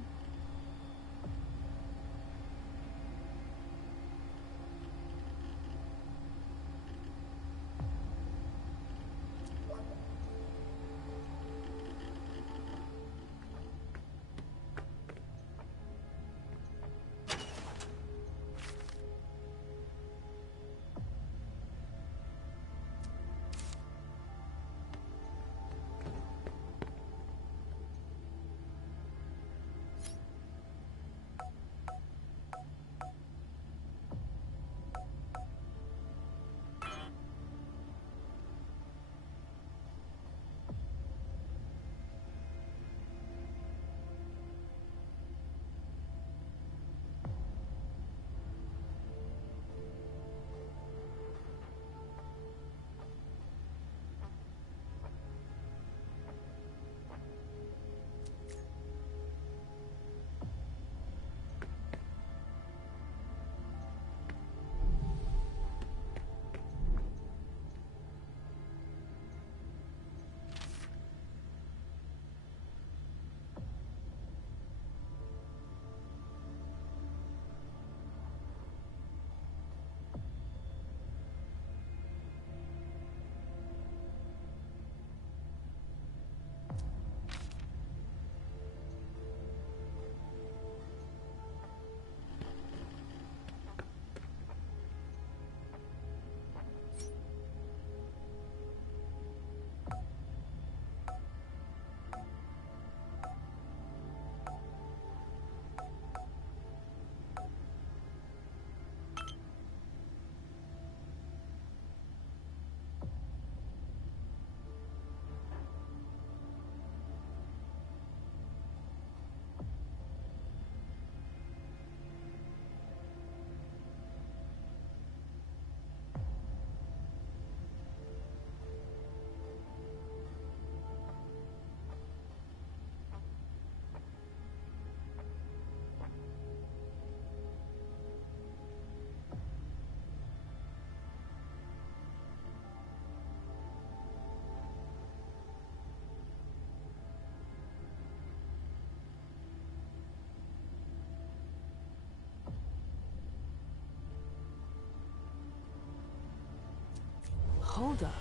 Hold up.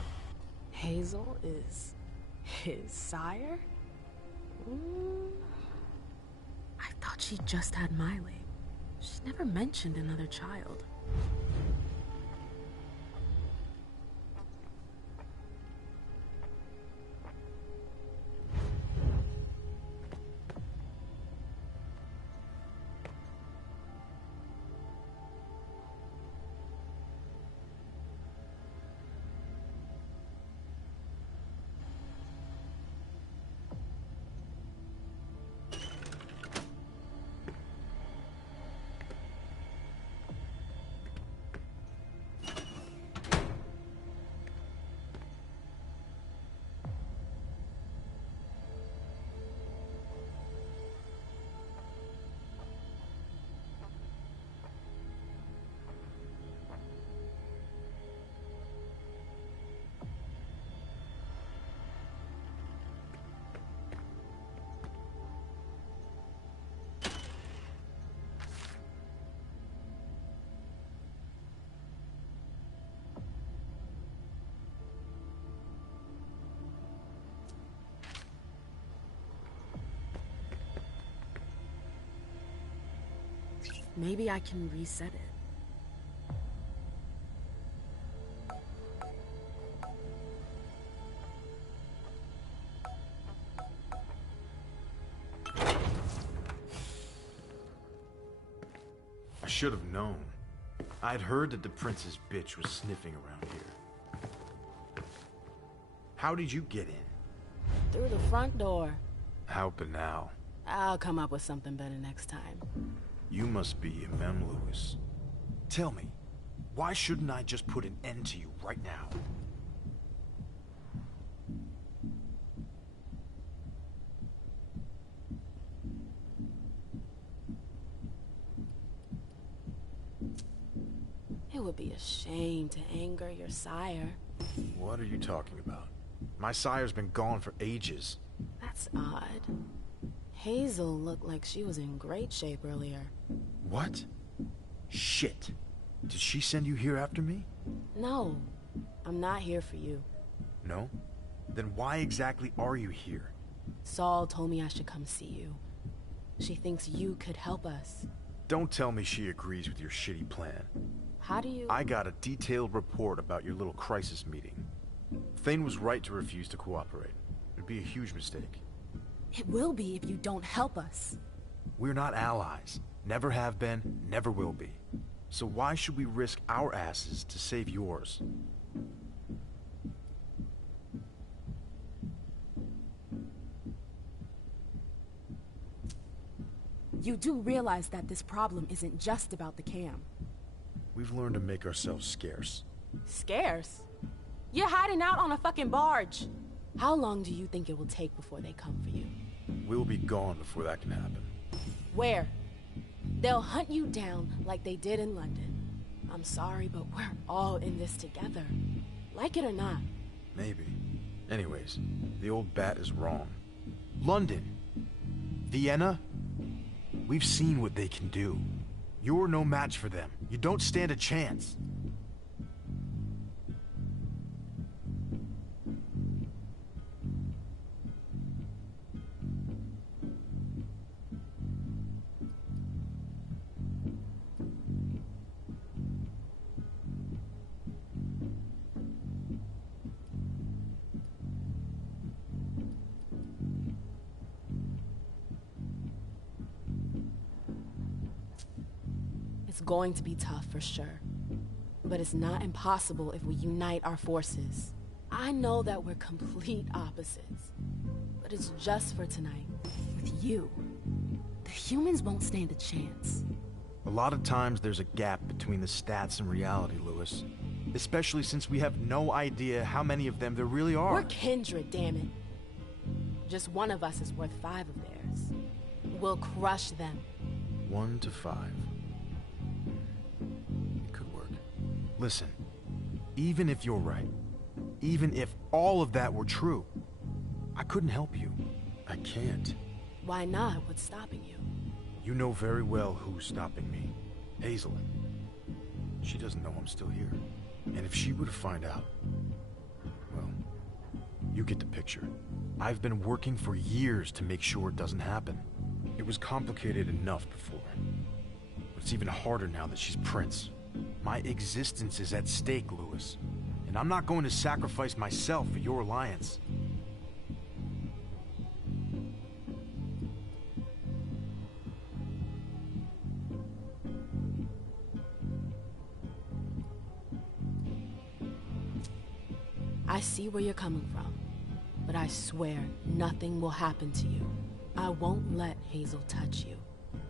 Hazel is his sire? I thought she just had Miley. She never mentioned another child. Maybe I can reset it. I should have known. I'd heard that the prince's bitch was sniffing around here. How did you get in? Through the front door. How banal. I'll come up with something better next time. You must be Mem Lewis. Tell me, why shouldn't I just put an end to you right now? It would be a shame to anger your sire. What are you talking about? My sire's been gone for ages. That's odd. Hazel looked like she was in great shape earlier. What? Shit. Did she send you here after me? No, I'm not here for you. No? Then why exactly are you here? Saul told me I should come see you. She thinks you could help us. Don't tell me she agrees with your shitty plan. How do you... I got a detailed report about your little crisis meeting. Thane was right to refuse to cooperate. It'd be a huge mistake. It will be if you don't help us. We're not allies. Never have been, never will be. So why should we risk our asses to save yours? You do realize that this problem isn't just about the cam. We've learned to make ourselves scarce. Scarce? You're hiding out on a fucking barge. How long do you think it will take before they come for you? We'll be gone before that can happen. Where? They'll hunt you down like they did in London. I'm sorry, but we're all in this together. Like it or not. Maybe. Anyways, the old bat is wrong. London. Vienna. We've seen what they can do. You're no match for them. You don't stand a chance. It's going to be tough for sure. But it's not impossible if we unite our forces. I know that we're complete opposites. But it's just for tonight. With you. The humans won't stand a chance. A lot of times there's a gap between the stats and reality, Lewis. Especially since we have no idea how many of them there really are. We're kindred, damn it. Just one of us is worth 5 of theirs. We'll crush them. 1 to 5. It could work. Listen, even if you're right, even if all of that were true, I couldn't help you. I can't. Why not? What's stopping you? You know very well who's stopping me. Hazel. She doesn't know I'm still here. And if she were to find out, You get the picture. I've been working for years to make sure it doesn't happen. It was complicated enough before. But it's even harder now that she's Prince. My existence is at stake, Louis. And I'm not going to sacrifice myself for your alliance. I see where you're coming from, but I swear nothing will happen to you. I won't let Hazel touch you.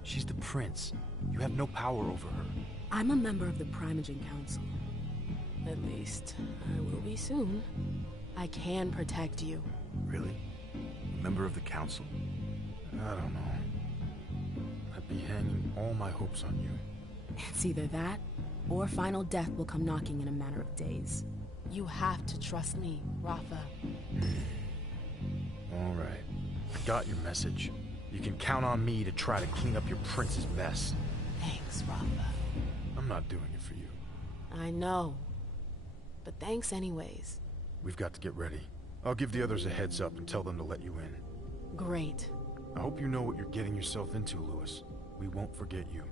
She's the Prince. You have no power over her. I'm a member of the Primogen Council. At least, I will be soon. I can protect you. Really? A member of the Council? I don't know. I'd be hanging all my hopes on you. It's either that, or final death will come knocking in a matter of days. You have to trust me, Rafa. All right. I got your message. You can count on me to try to clean up your prince's mess. Thanks, Rafa. I'm not doing it for you. I know. But thanks anyways. We've got to get ready. I'll give the others a heads up and tell them to let you in. Great. I hope you know what you're getting yourself into, Louis. We won't forget you.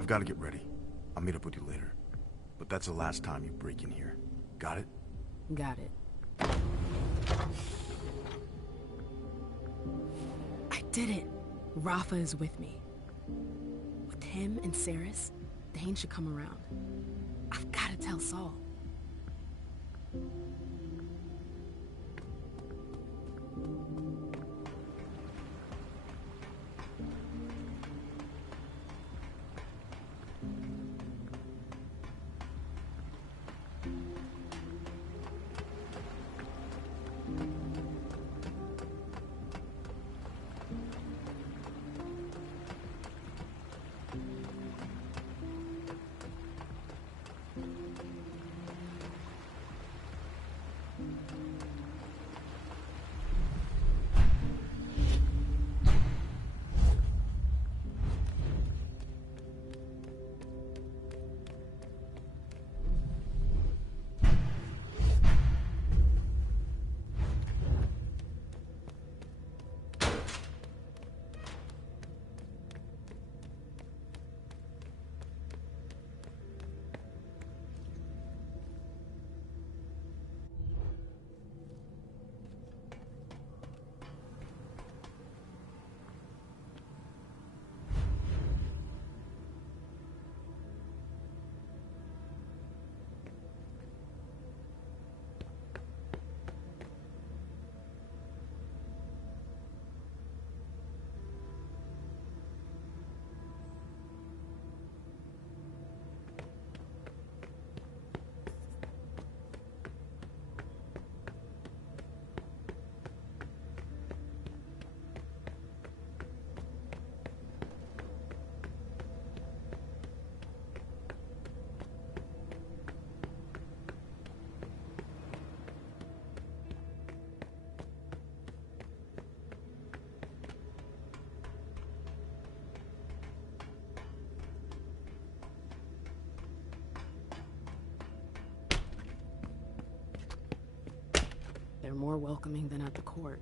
I've got to get ready. I'll meet up with you later. But that's the last time you break in here. Got it? Got it. I did it. Rafa is with me. With him and Saris, Dane should come around. I've got to tell Saul. They're more welcoming than at the court.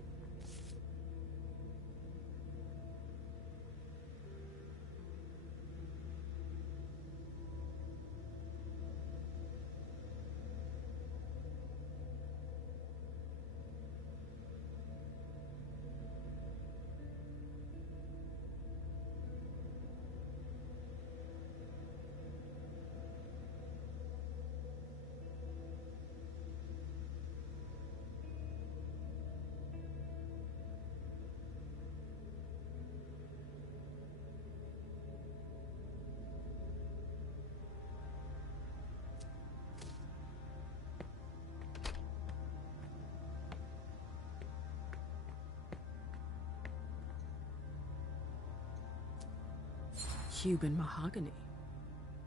Cuban mahogany.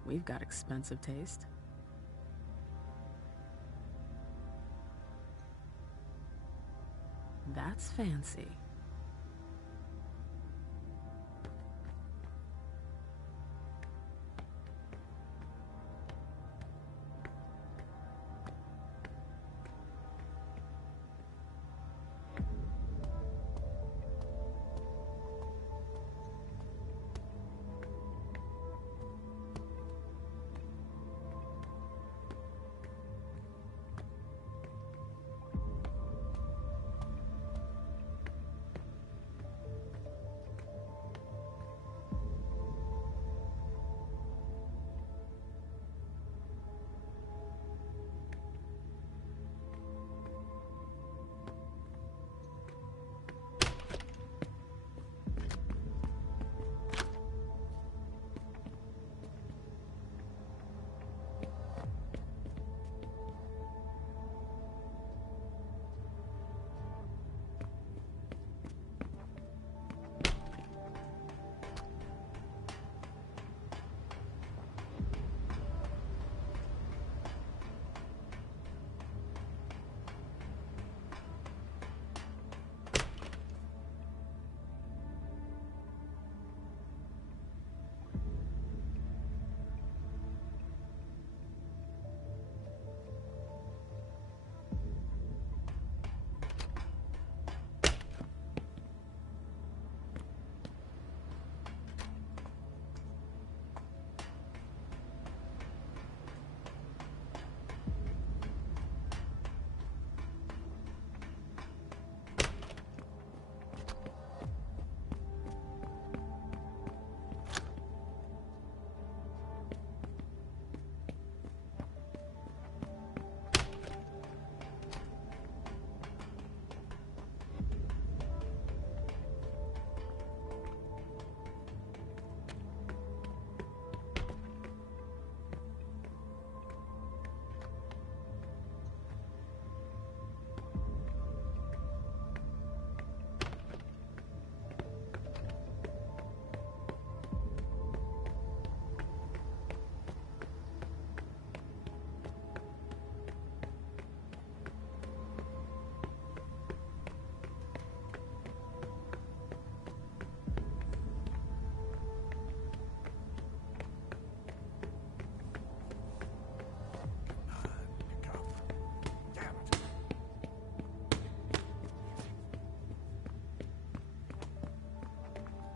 We've got expensive taste. That's fancy.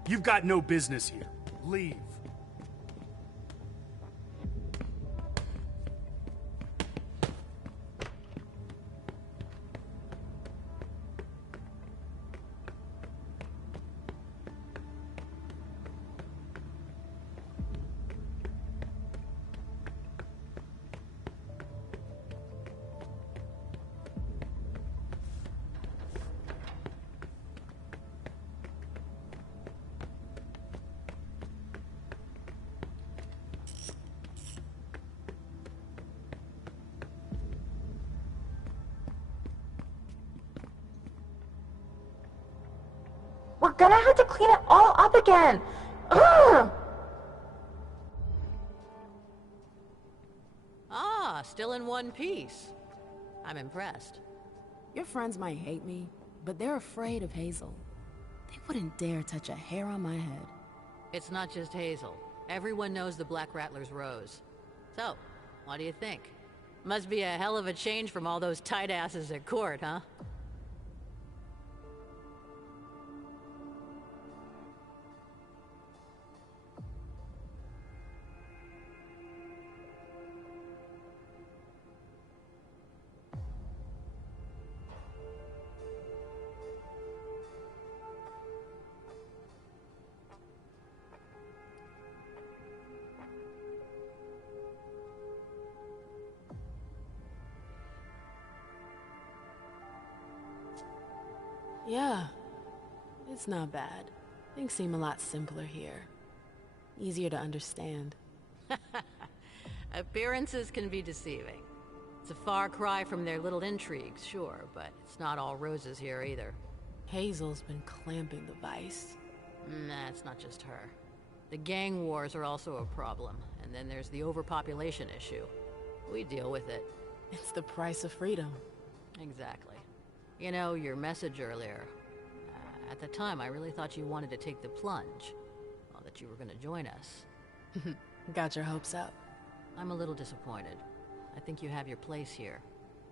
You've got no business here. Leave. We're gonna have to clean it all up again. Ugh! Ah, still in one piece. I'm impressed. Your friends might hate me, but they're afraid of Hazel. They wouldn't dare touch a hair on my head. It's not just Hazel. Everyone knows the Black Rattler's Rose. So, what do you think? Must be a hell of a change from all those tight asses at court, huh? Yeah, it's not bad. Things seem a lot simpler here. Easier to understand. Appearances can be deceiving. It's a far cry from their little intrigues, sure, but it's not all roses here either. Hazel's been clamping the vice. Nah, it's not just her. The gang wars are also a problem, and then there's the overpopulation issue. We deal with it. It's the price of freedom. Exactly. You know, your message earlier. At the time, I really thought you wanted to take the plunge. Well, that you were going to join us. Got your hopes up. I'm a little disappointed. I think you have your place here.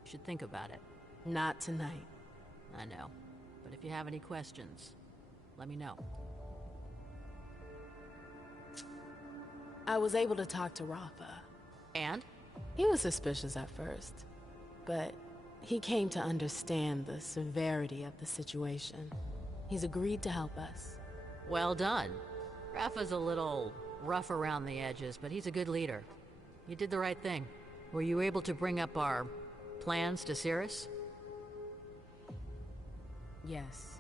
You should think about it. Not tonight. I know. But if you have any questions, let me know. I was able to talk to Rafa. And? He was suspicious at first, but he came to understand the severity of the situation. He's agreed to help us. Well done. Rafa's a little rough around the edges, but he's a good leader. You did the right thing. Were you able to bring up our plans to Cirrus? Yes.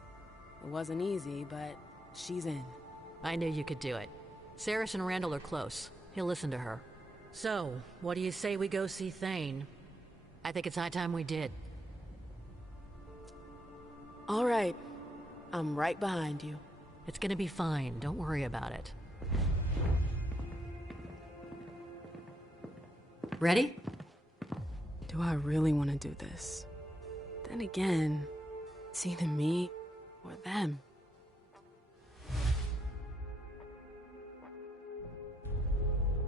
It wasn't easy, but she's in. I knew you could do it. Cirrus and Randall are close. He'll listen to her. So, what do you say we go see Thane? I think it's high time we did. All right. I'm right behind you. It's gonna be fine. Don't worry about it. Ready? Do I really want to do this? Then again, it's either me or them.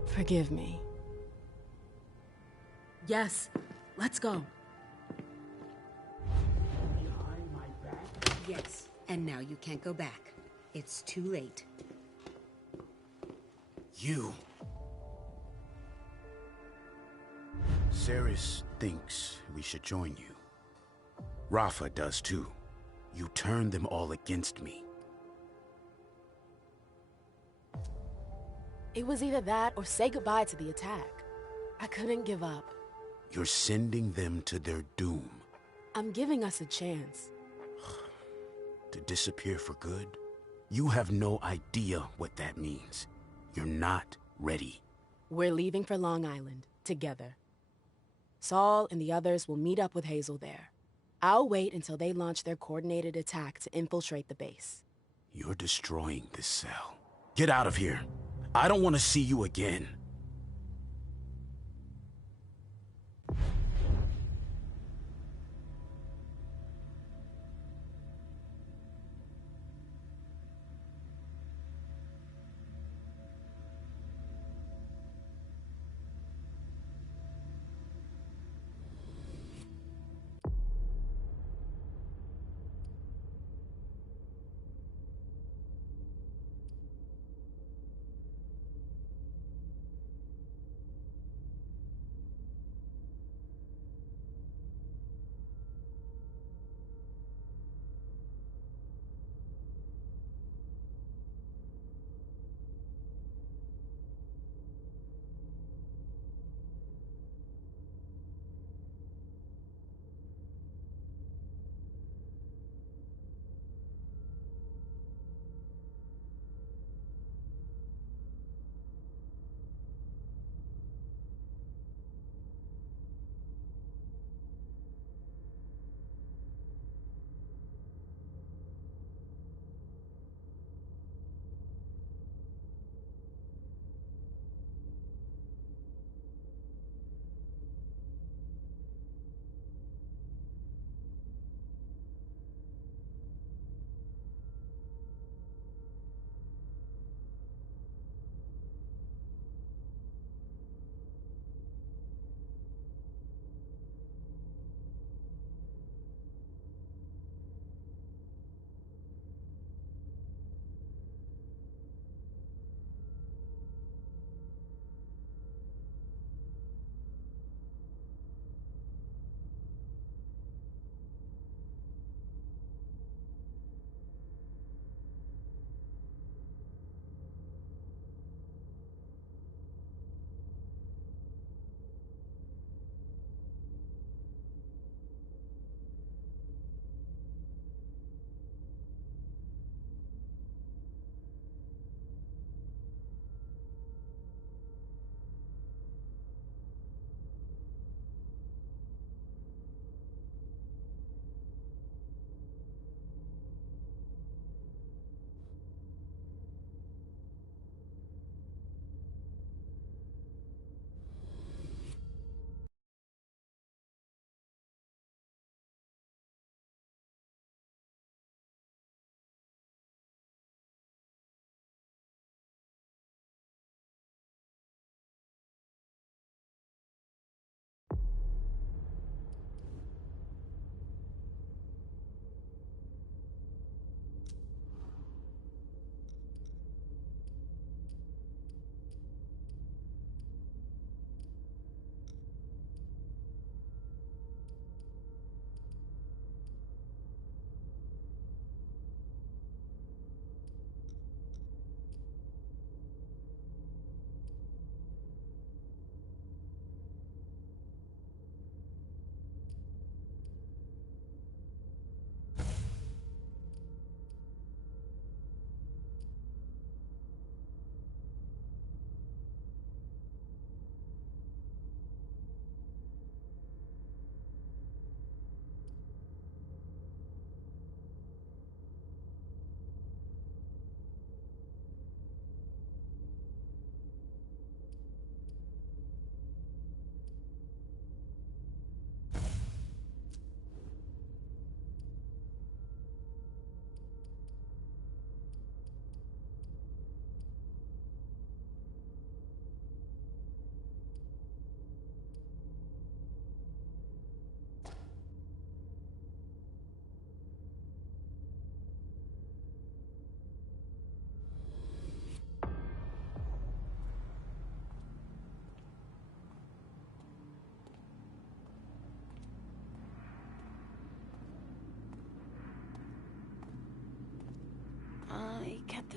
Forgive me. Yes, let's go. Yes, and now you can't go back. It's too late. You. Cirrus thinks we should join you. Rafa does too. You turned them all against me. It was either that or say goodbye to the attack. I couldn't give up. You're sending them to their doom. I'm giving us a chance. To disappear for good? You have no idea what that means. You're not ready. We're leaving for Long Island, together. Saul and the others will meet up with Hazel there. I'll wait until they launch their coordinated attack to infiltrate the base. You're destroying this cell. Get out of here. I don't want to see you again.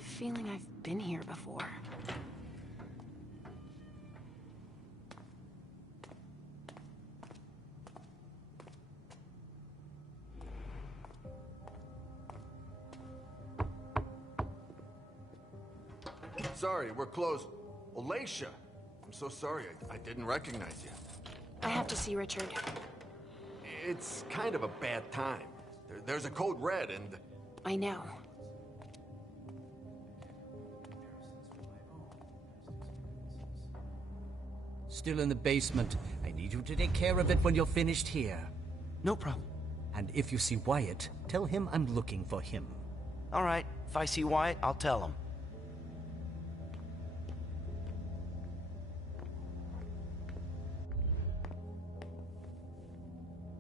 the feeling I've been here before. Sorry, we're closed. Alacia! I'm so sorry, I didn't recognize you. I have to see Richard. It's kind of a bad time. There's a code red and... I know. Still in the basement. I need you to take care of it when you're finished here. No problem. And if you see Wyatt, tell him I'm looking for him. All right. If I see Wyatt, I'll tell him.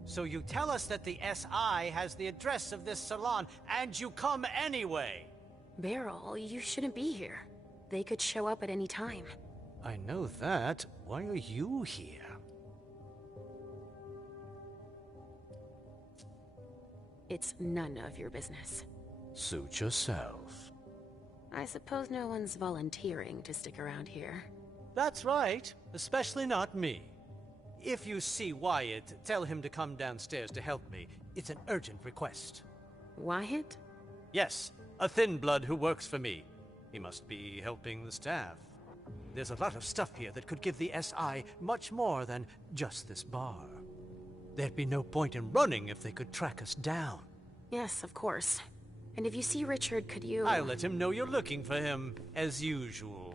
So you tell us that the SI has the address of this salon, and you come anyway! Beryl, you shouldn't be here. They could show up at any time. I know that. Why are you here? It's none of your business. Suit yourself. I suppose no one's volunteering to stick around here. That's right. Especially not me. If you see Wyatt, tell him to come downstairs to help me. It's an urgent request. Wyatt? Yes, a thin blood who works for me. He must be helping the staff. There's a lot of stuff here that could give the SI much more than just this bar. There'd be no point in running if they could track us down. Yes, of course. And if you see Richard, could you... I'll let him know you're looking for him, as usual.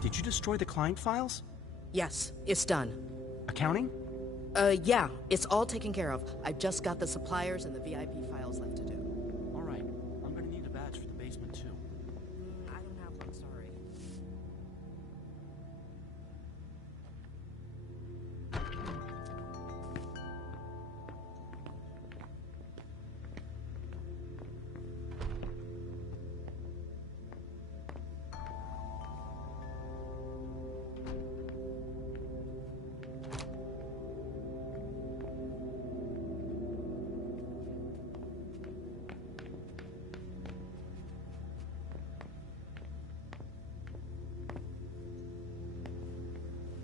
Did you destroy the client files? Yes, it's done. Accounting? Yeah, it's all taken care of. I've just got the suppliers and the VIP files left to do. All right. I'm gonna need a badge for the basement, too. I don't have one, sorry.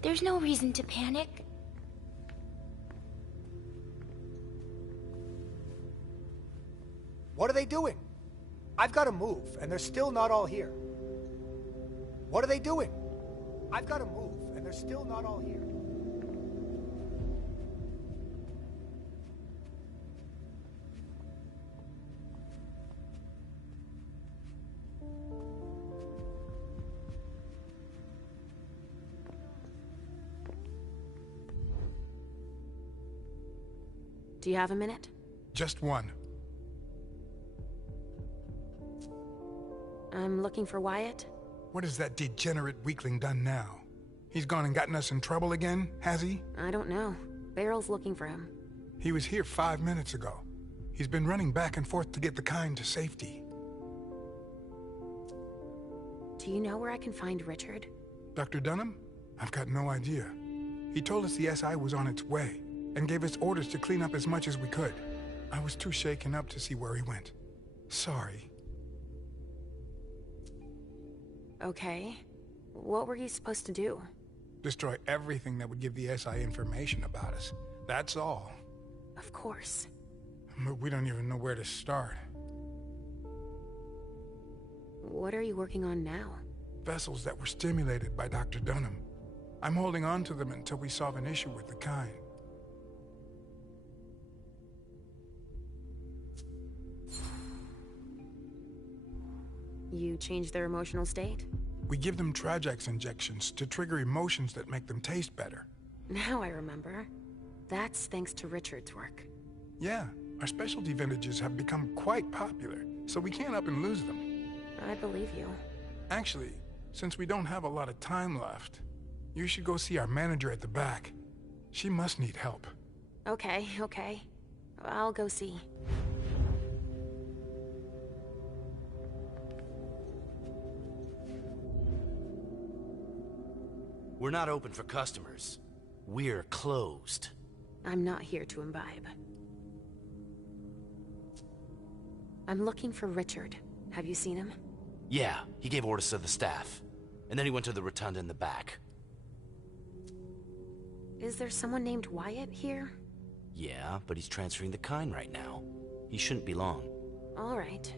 There's no reason to panic. What are they doing? I've got to move, and they're still not all here. What are they doing? I've got to move, and they're still not all here. Do you have a minute? Just one. I'm looking for Wyatt. What has that degenerate weakling done now? He's gone and gotten us in trouble again, has he? I don't know. Beryl's looking for him. He was here 5 minutes ago. He's been running back and forth to get the kind to safety. Do you know where I can find Richard? Dr. Dunham? I've got no idea. He told us the SI was on its way, and gave us orders to clean up as much as we could. I was too shaken up to see where he went. Sorry. Okay. What were you supposed to do? Destroy everything that would give the SI information about us. That's all. Of course. But we don't even know where to start. What are you working on now? Vessels that were stimulated by Dr. Dunham. I'm holding on to them until we solve an issue with the kind. You change their emotional state? We give them Trajax injections to trigger emotions that make them taste better. Now I remember. That's thanks to Richard's work. Yeah, our specialty vintages have become quite popular, so we can't up and lose them. I believe you. Actually, since we don't have a lot of time left, you should go see our manager at the back. She must need help. Okay. I'll go see. We're not open for customers. We're closed. I'm not here to imbibe. I'm looking for Richard. Have you seen him? Yeah, he gave orders to the staff. And then he went to the rotunda in the back. Is there someone named Wyatt here? Yeah, but he's transferring the kind right now. He shouldn't be long. All right.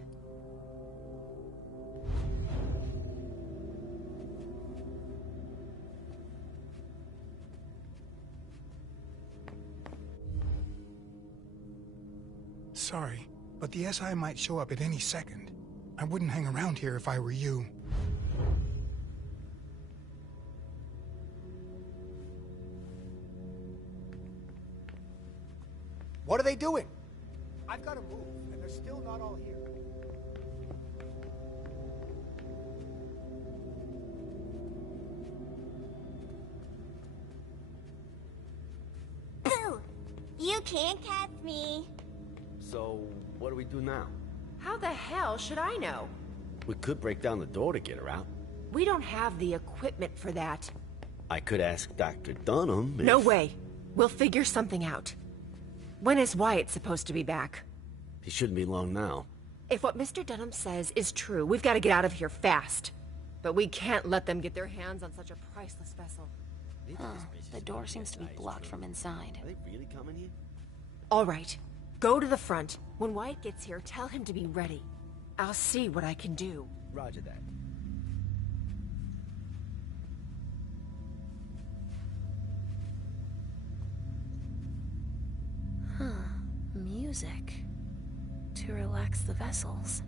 Sorry, but the SI might show up at any second. I wouldn't hang around here if I were you. What are they doing? I've got to move, and they're still not all here. Boo! You can't catch me. So, what do we do now? How the hell should I know? We could break down the door to get her out. We don't have the equipment for that. I could ask Dr. Dunham if... No way. We'll figure something out. When is Wyatt supposed to be back? He shouldn't be long now. If what Mr. Dunham says is true, we've got to get out of here fast. But we can't let them get their hands on such a priceless vessel. The door seems to be blocked from inside. Are they really coming here? All right. Go to the front. When Wyatt gets here, tell him to be ready. I'll see what I can do. Roger that. Music. To relax the vessels.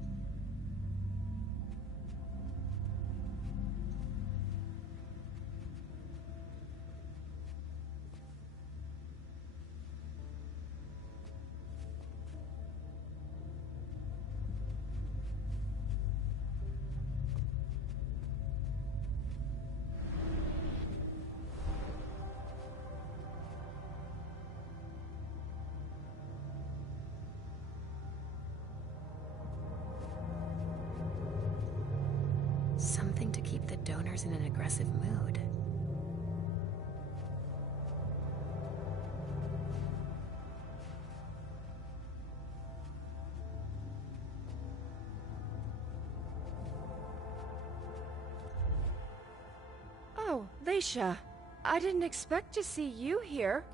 Something to keep the donors in an aggressive mood. Oh, Leisha. I didn't expect to see you here.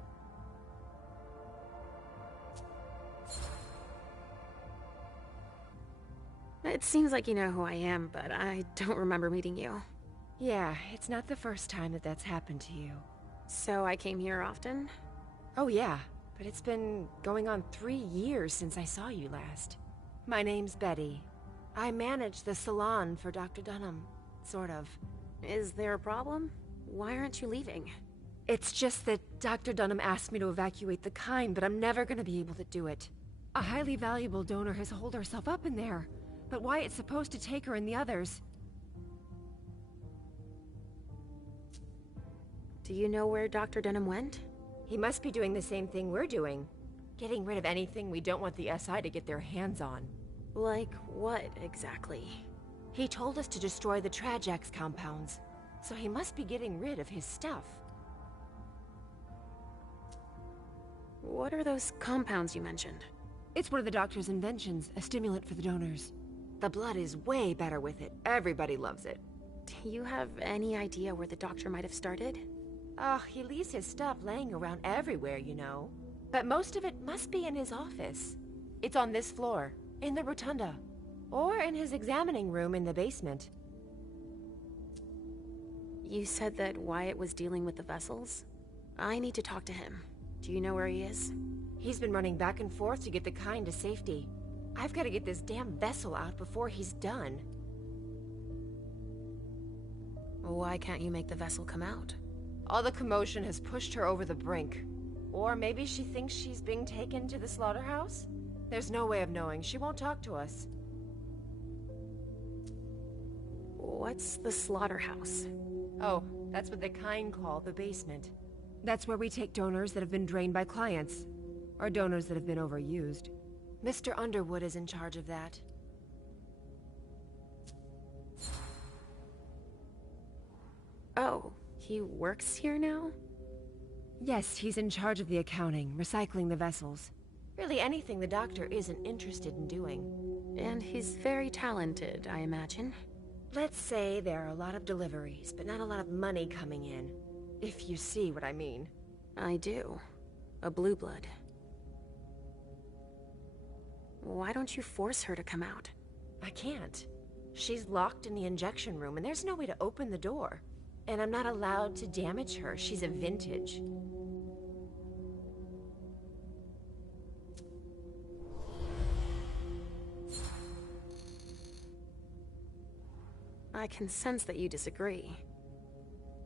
It seems like you know who I am, but I don't remember meeting you. Yeah, it's not the first time that that's happened to you. So I came here often? Oh yeah, but it's been going on 3 years since I saw you last. My name's Betty. I manage the salon for Dr. Dunham, sort of. Is there a problem? Why aren't you leaving? It's just that Dr. Dunham asked me to evacuate the kind, but I'm never gonna be able to do it. A highly valuable donor has holed herself up in there. But Wyatt's supposed to take her and the others. Do you know where Dr. Dunham went? He must be doing the same thing we're doing. Getting rid of anything we don't want the SI to get their hands on. Like what, exactly? He told us to destroy the Trajax compounds, so he must be getting rid of his stuff. What are those compounds you mentioned? It's one of the doctor's inventions, a stimulant for the donors. The blood is way better with it. Everybody loves it. Do you have any idea where the doctor might have started? Oh, he leaves his stuff laying around everywhere, you know. But most of it must be in his office. It's on this floor, in the rotunda, or in his examining room in the basement. You said that Wyatt was dealing with the vessels? I need to talk to him. Do you know where he is? He's been running back and forth to get the kind to safety. I've got to get this damn vessel out before he's done. Why can't you make the vessel come out? All the commotion has pushed her over the brink. Or maybe she thinks she's being taken to the slaughterhouse? There's no way of knowing. She won't talk to us. What's the slaughterhouse? Oh, that's what the kind call the basement. That's where we take donors that have been drained by clients. Or donors that have been overused. Mr. Underwood is in charge of that. Oh, he works here now? Yes, he's in charge of the accounting, recycling the vessels. Really anything the doctor isn't interested in doing. And he's very talented, I imagine. Let's say there are a lot of deliveries, but not a lot of money coming in. If you see what I mean. I do. A blue blood. Why don't you force her to come out? I can't. She's locked in the injection room, and there's no way to open the door. And I'm not allowed to damage her. She's a vintage. I can sense that you disagree.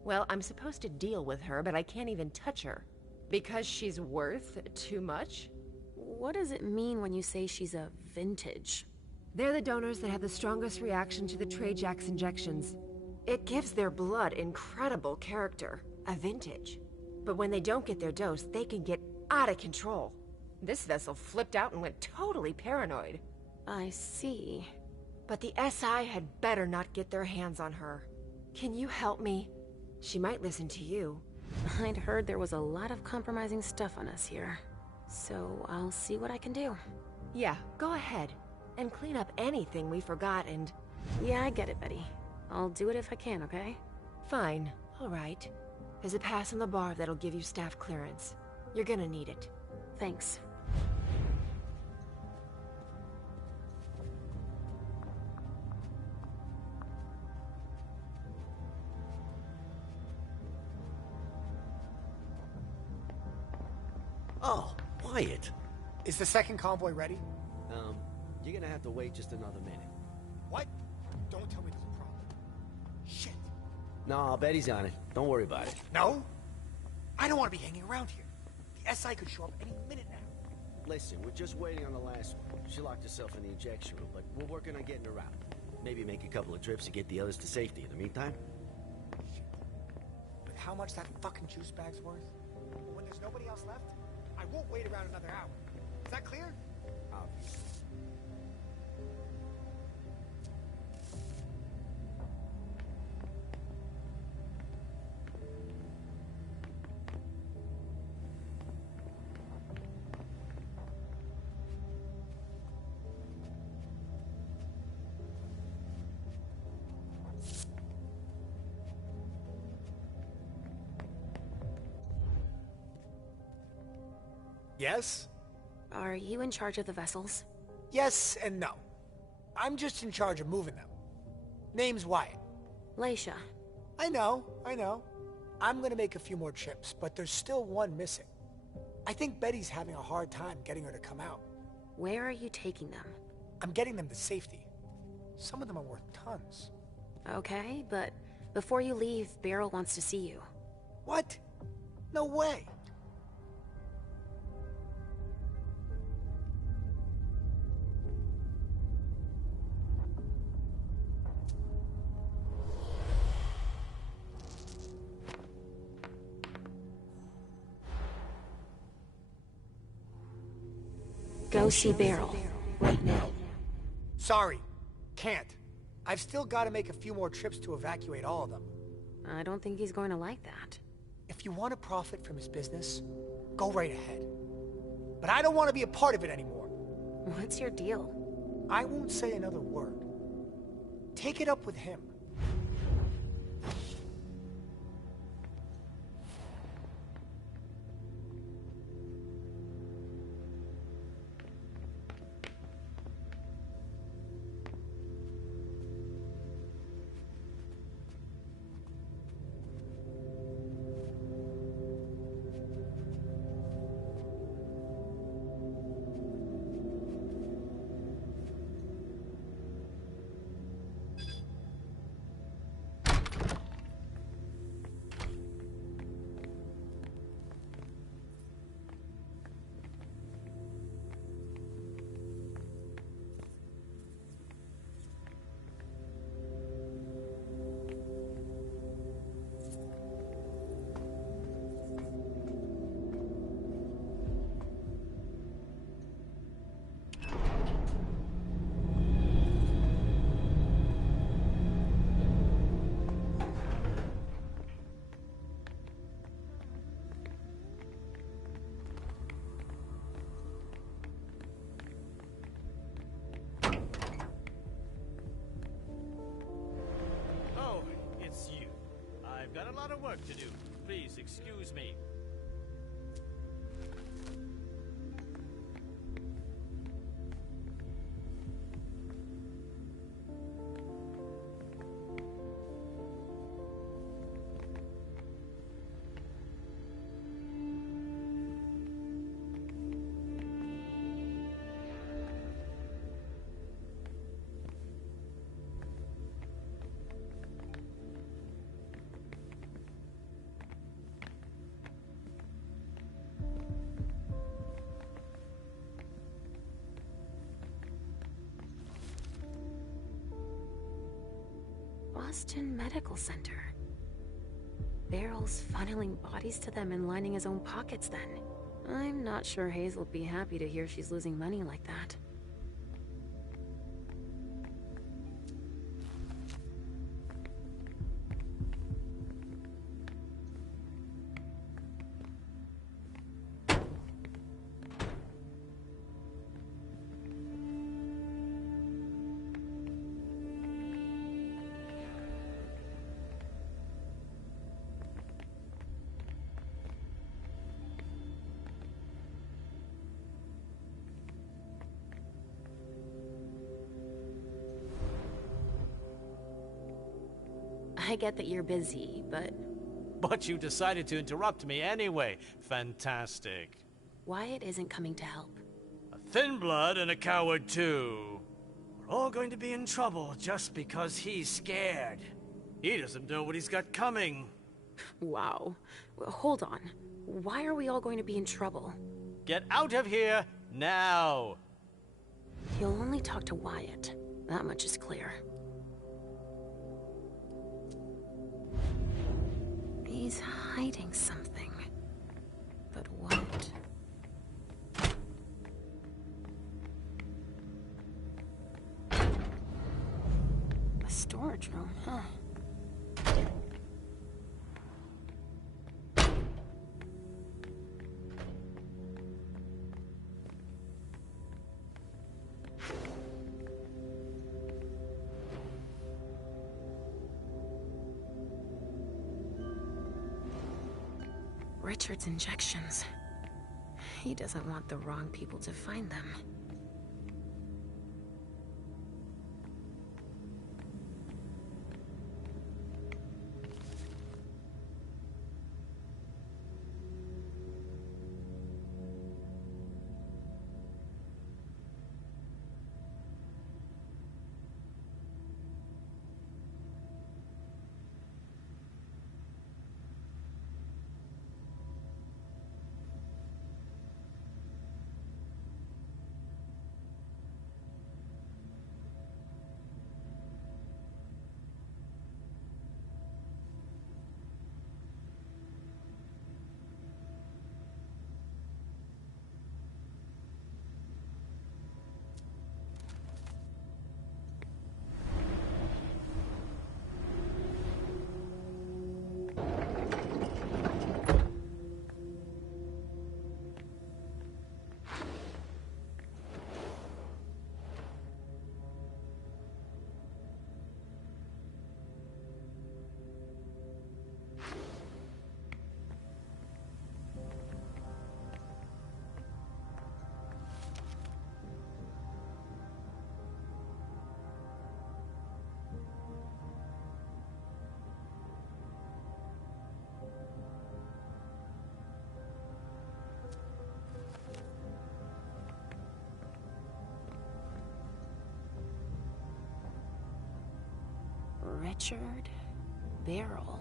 Well, I'm supposed to deal with her, but I can't even touch her. Because she's worth too much? What does it mean when you say she's a vintage? They're the donors that have the strongest reaction to the Trajax injections. It gives their blood incredible character, a vintage. But when they don't get their dose, they can get out of control. This vessel flipped out and went totally paranoid. I see. But the SI had better not get their hands on her. Can you help me? She might listen to you. I'd heard there was a lot of compromising stuff on us here. So I'll see what I can do. Yeah, go ahead. And clean up anything we forgot and... Yeah, I get it, Betty. I'll do it if I can, okay? Fine. All right. There's a pass on the bar that'll give you staff clearance. You're gonna need it. Thanks. Oh, Wyatt. Is the second convoy ready? You're gonna have to wait just another minute. What? Don't tell me there's a problem. Shit. No, I'll bet he's on it. Don't worry about it. No? I don't want to be hanging around here. The SI could show up any minute now. Listen, we're just waiting on the last one. She locked herself in the injection room, but we're working on getting her out. Maybe make a couple of trips to get the others to safety in the meantime. Shit. With how much that fucking juice bag's worth? When there's nobody else left, I won't wait around another hour. Is that clear? Obviously. Yes? Are you in charge of the vessels? Yes and no. I'm just in charge of moving them. Name's Wyatt. Leisha. I know. I'm gonna make a few more trips, but there's still one missing. I think Betty's having a hard time getting her to come out. Where are you taking them? I'm getting them to safety. Some of them are worth tons. Okay, but before you leave, Beryl wants to see you. What? No way. Go see Beryl. Right now. Sorry. Can't. I've still got to make a few more trips to evacuate all of them. I don't think he's going to like that. If you want to profit from his business, go right ahead. But I don't want to be a part of it anymore. What's your deal? I won't say another word. Take it up with him. I've got a lot of work to do. Please excuse me. Boston Medical Center. Barrel's funneling bodies to them and lining his own pockets then. I'm not sure Hazel'd be happy to hear she's losing money like that. I get that you're busy, but... But you decided to interrupt me anyway. Fantastic. Wyatt isn't coming to help. A thin blood and a coward too. We're all going to be in trouble just because he's scared. He doesn't know what he's got coming. Wow. Well, hold on. Why are we all going to be in trouble? Get out of here now! He'll only talk to Wyatt. That much is clear. He's hiding something. But what? A storage room, huh? Richard's injections. He doesn't want the wrong people to find them. Richard Barrel.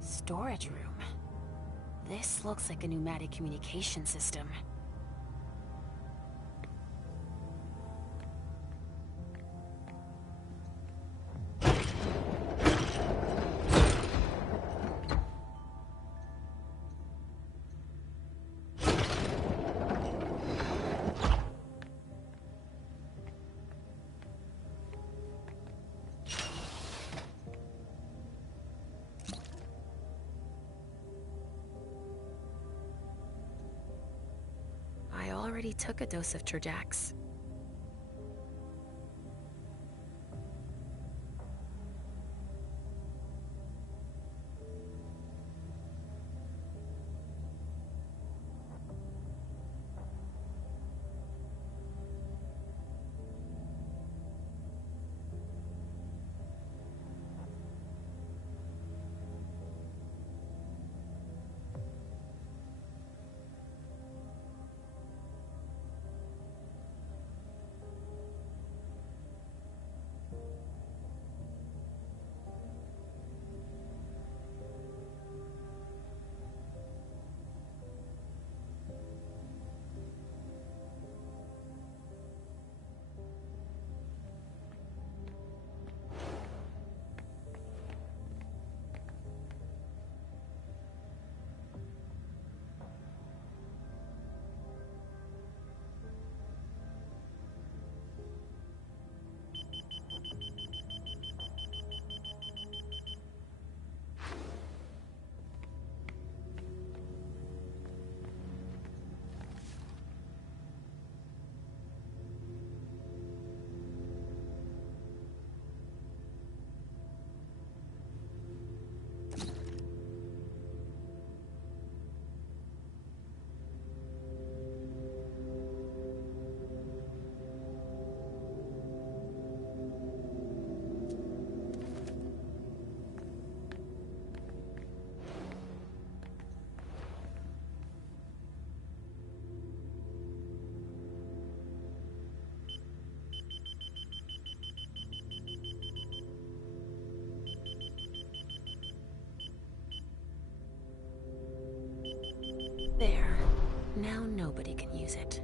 Storage room. This looks like a pneumatic communication system. I already took a dose of Trojax. is it?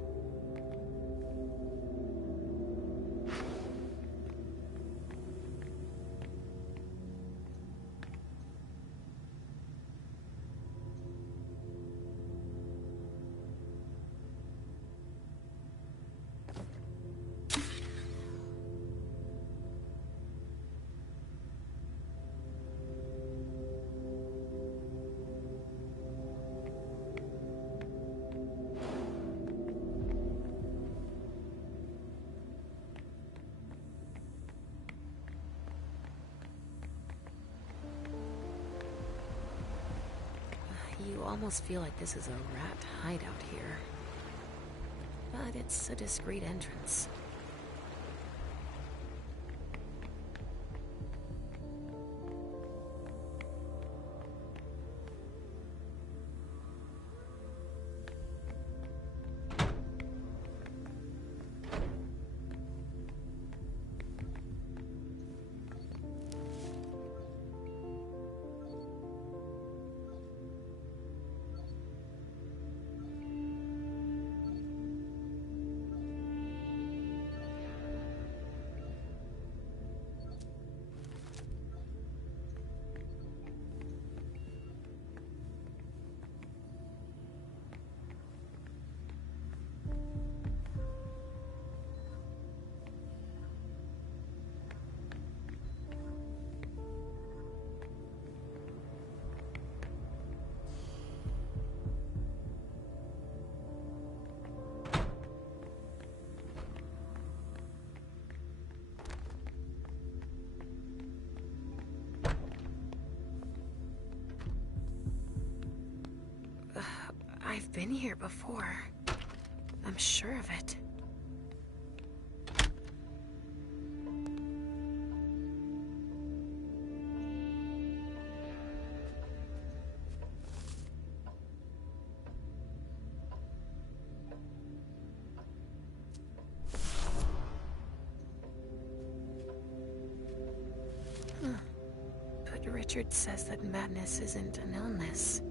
You almost feel like this is a rat hideout here. But it's a discreet entrance. I've been here before. I'm sure of it. But Richard says that madness isn't an illness.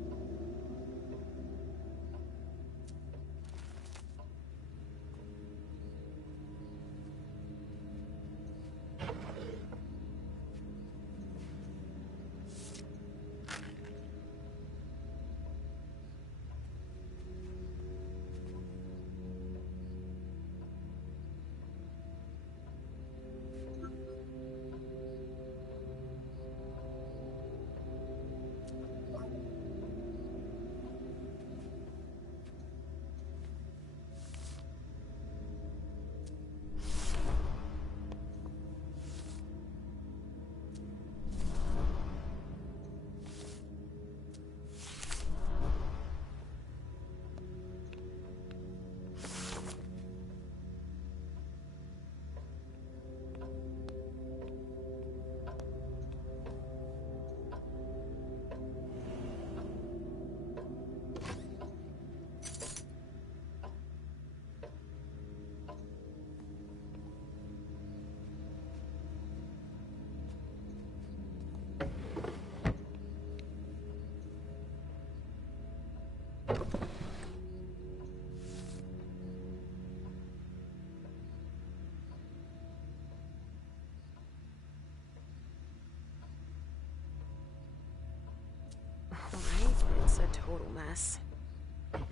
It's a total mess.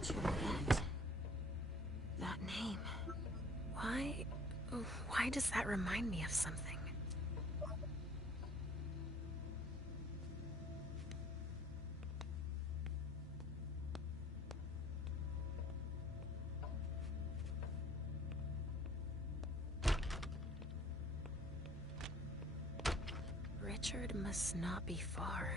Juliet. That name. Why does that remind me of something? Richard must not be far.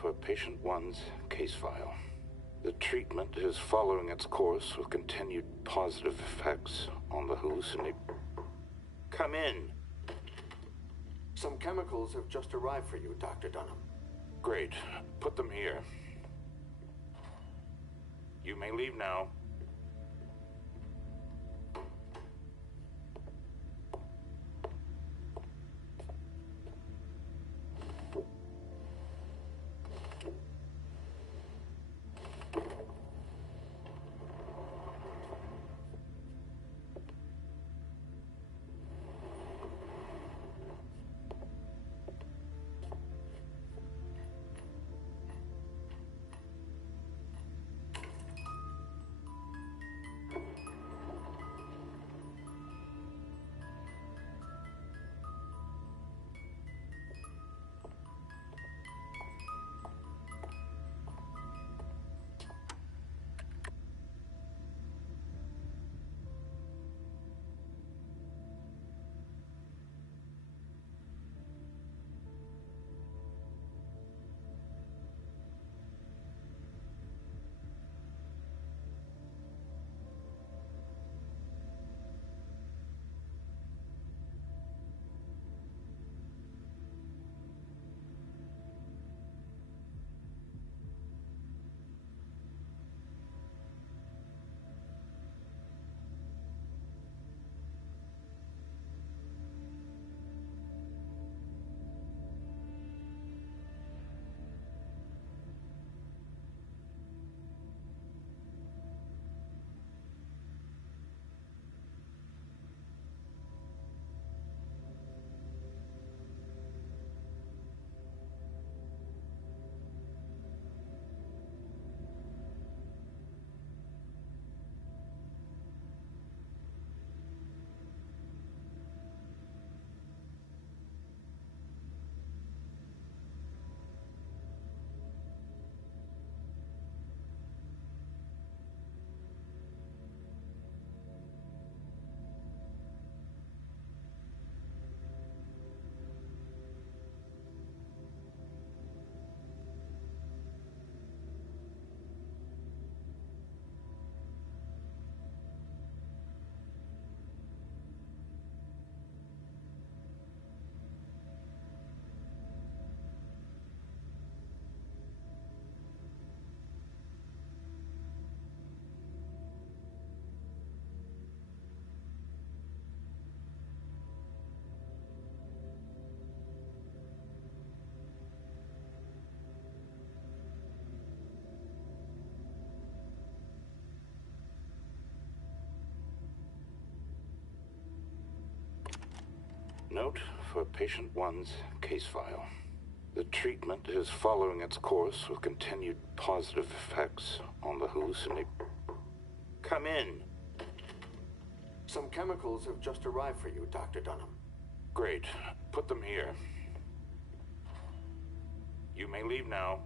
for patient one's case file. The treatment is following its course with continued positive effects on the hallucinate. Come in. Some chemicals have just arrived for you, Dr. Dunham. Great. Put them here. You may leave now. Note for patient one's case file. The treatment is following its course with continued positive effects on the hallucinate. Come in. Some chemicals have just arrived for you, Dr. Dunham. Great. Put them here. You may leave now.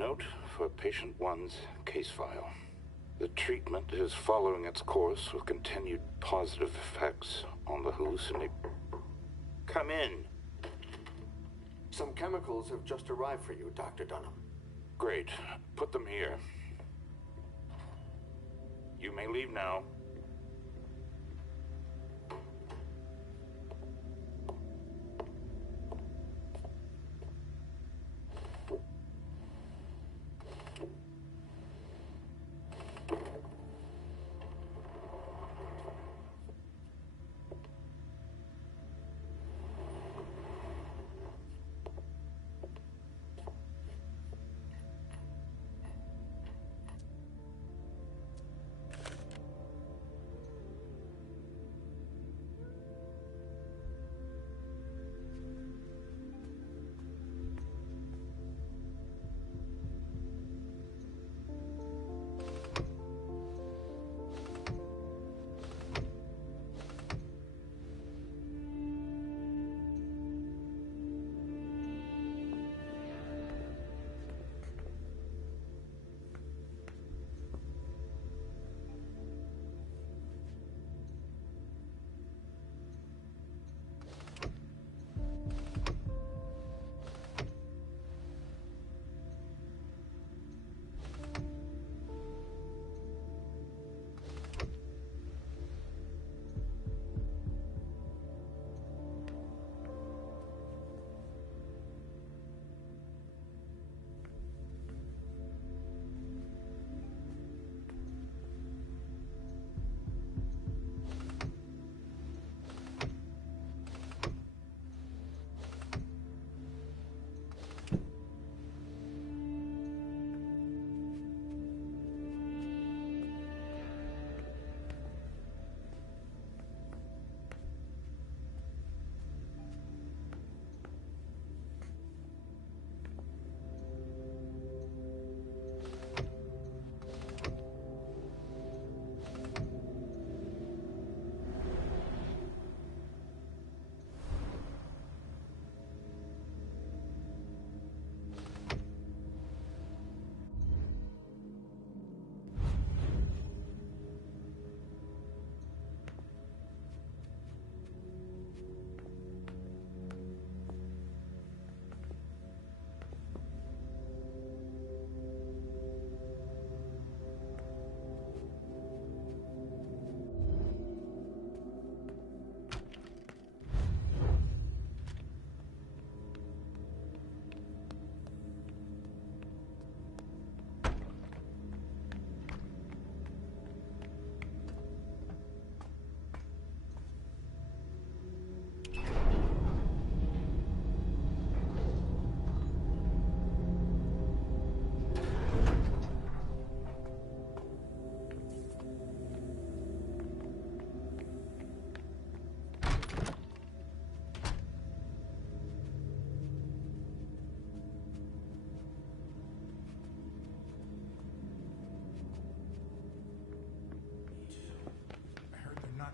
Note for patient one's case file. The treatment is following its course with continued positive effects on the hallucinate. Come in. Some chemicals have just arrived for you, Dr. Dunham. Great. Put them here. You may leave now.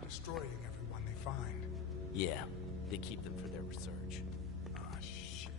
Destroying everyone they find. Yeah, they keep them for their research. Ah, shit.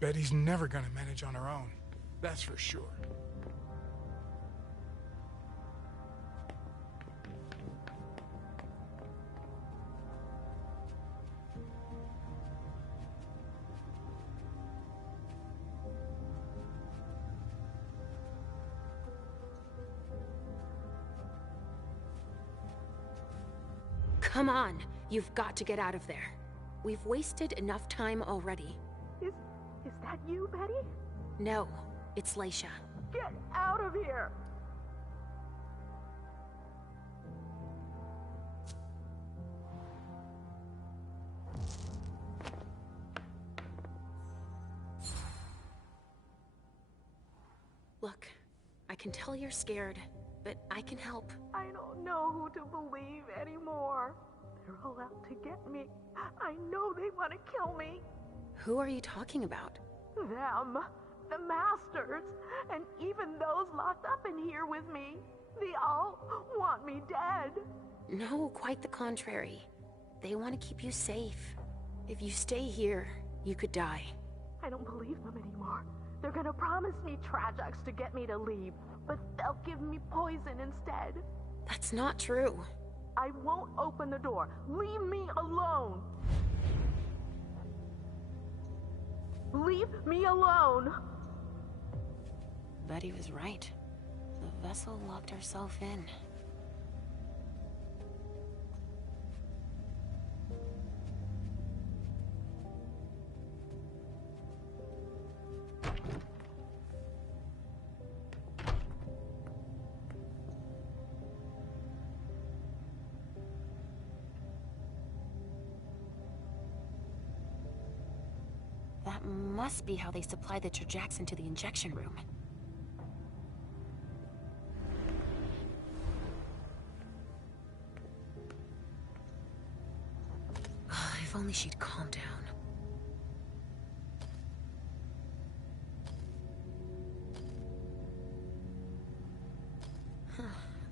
Betty's never gonna manage on her own. That's for sure. Come on, you've got to get out of there. We've wasted enough time already. Is that you, Betty? No, it's Leisha. Get out of here! can tell you're scared, but I can help. I don't know who to believe anymore. They're all out to get me. I know they want to kill me. Who are you talking about? Them. The Masters. And even those locked up in here with me. They all want me dead. No, quite the contrary. They want to keep you safe. If you stay here, you could die. I don't believe them anymore. They're gonna promise me Trajax to get me to leave, but they'll give me poison instead. That's not true. I won't open the door. Leave me alone. Leave me alone. Betty was right. The vessel locked herself in. That must be how they supply the Trajax into the injection room. If only she'd calm down.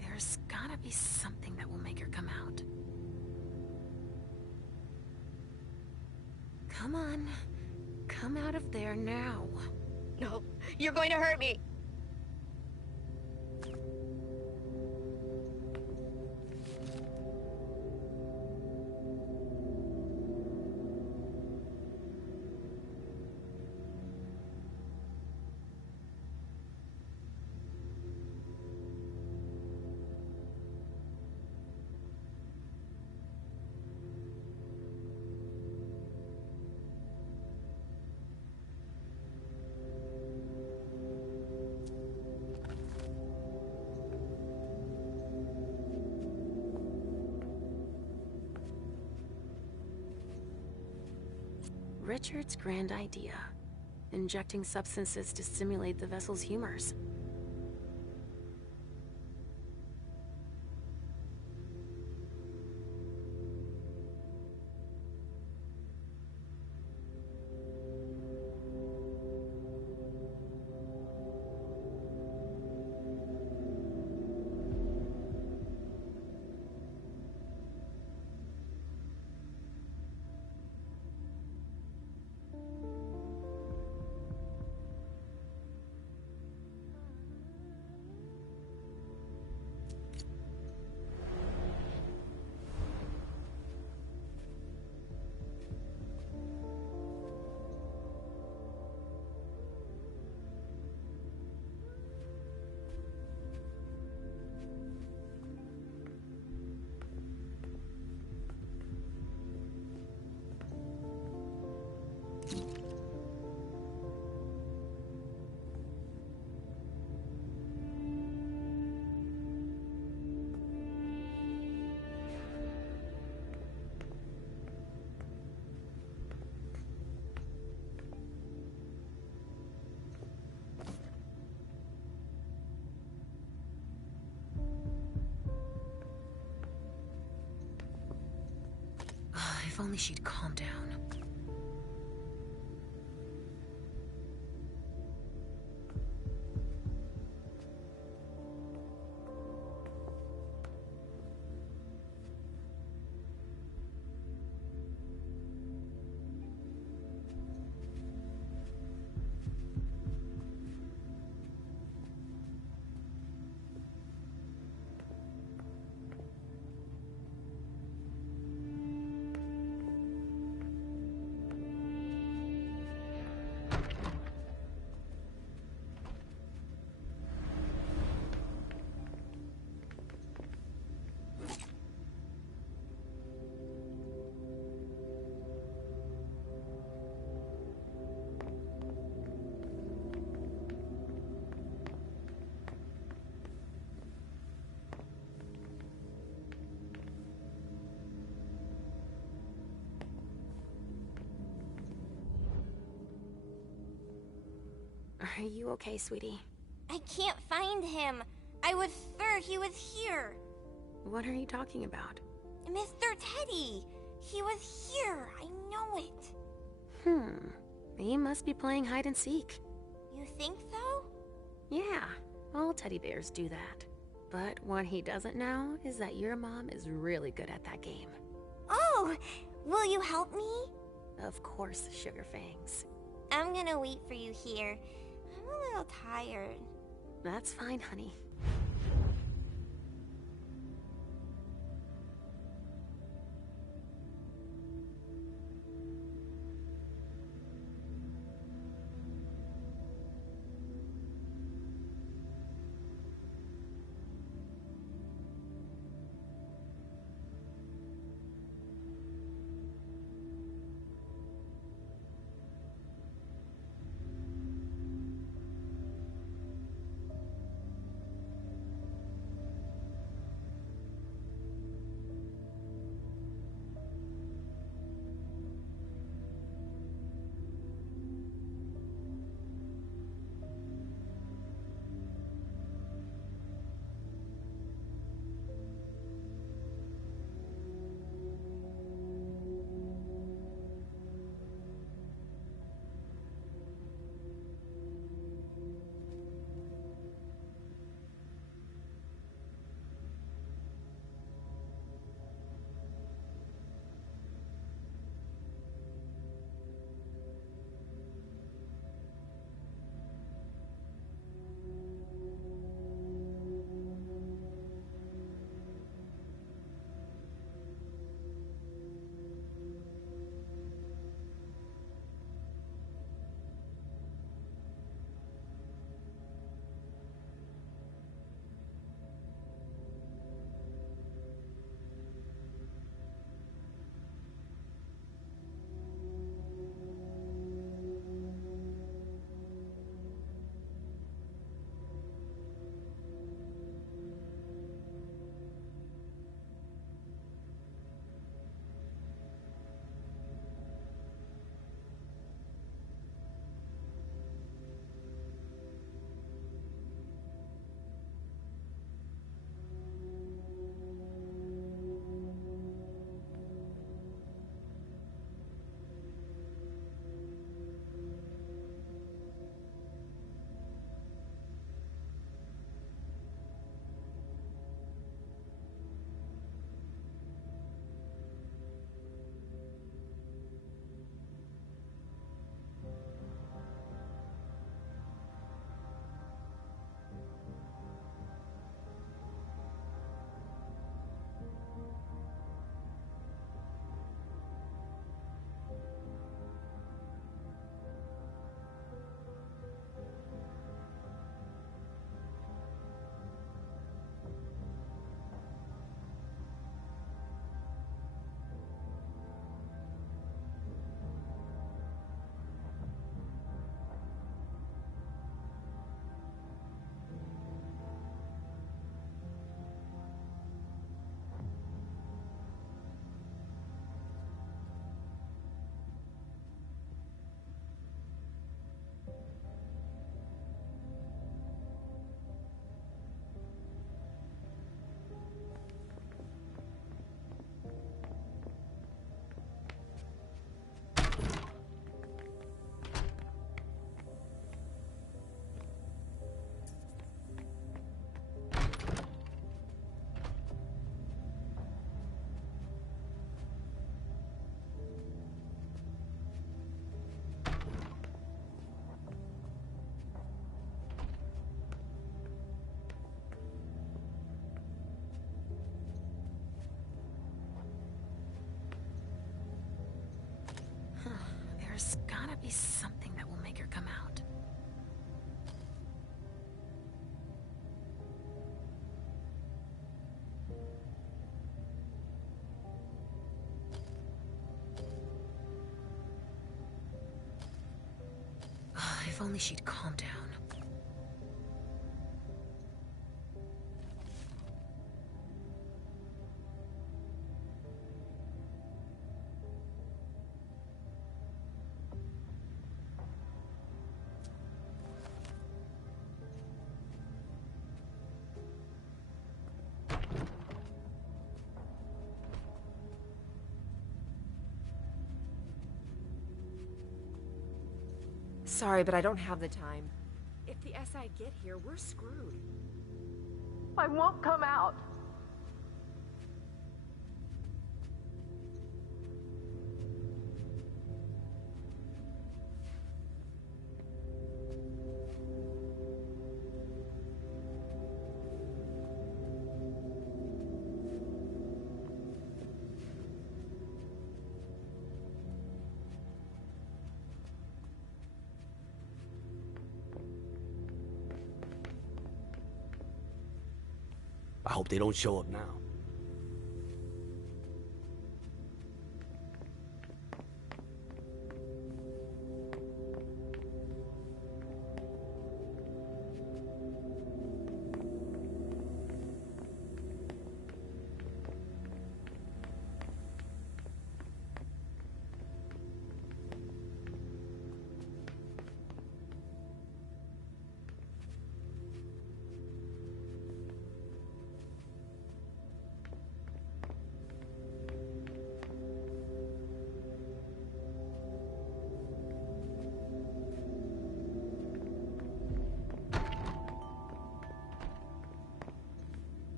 There's gotta be something that will make her come out. Come on. Come out of there now. No, you're going to hurt me. Richard's grand idea. Injecting substances to simulate the vessel's humors. If only she'd calm down. Are you okay, sweetie? I can't find him. I was sure he was here. What are you talking about? Mr. Teddy. He was here. I know it. He must be playing hide and seek. You think so? Yeah, all teddy bears do that. But what he doesn't know is that your mom is really good at that game. Oh, will you help me? Of course, Sugar Fangs. I'm gonna wait for you here. I'm a little tired. That's fine, honey. There's gotta be something that will make her come out. If only she'd calm down. Sorry, but I don't have the time. If the SI get here, we're screwed. I won't come out. I hope they don't show up now.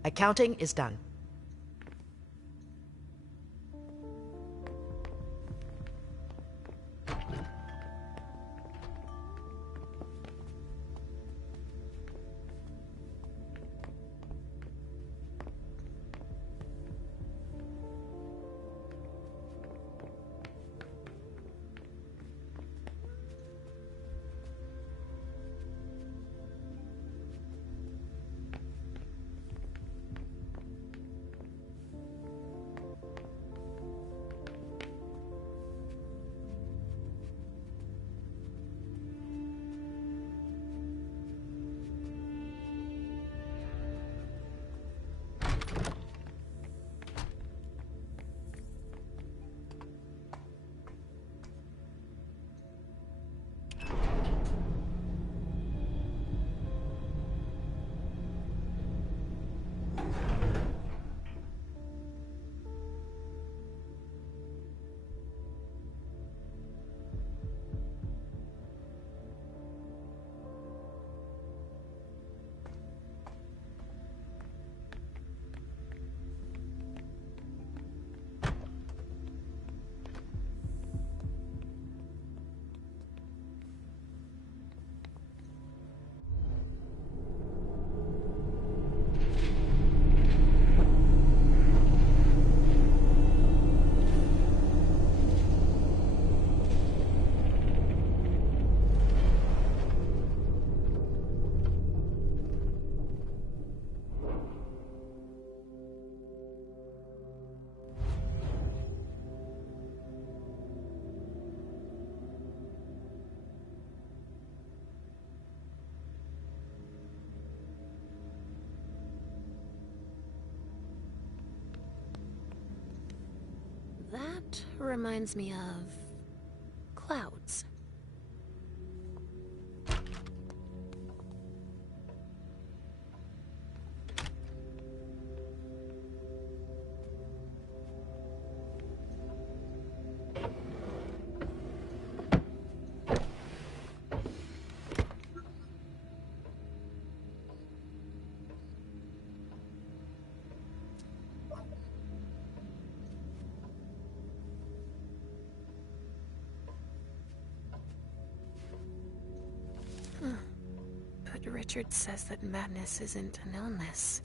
Accounting is done. That reminds me of clouds. But Richard says that madness isn't an illness.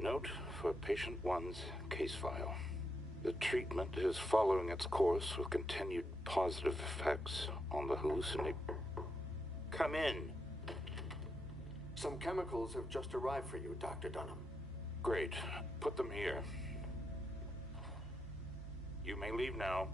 Note for patient 1's case file. The treatment is following its course with continued positive effects on the hallucinate. Come in. Some chemicals have just arrived for you, Dr. Dunham. Great. Put them here. You may leave now.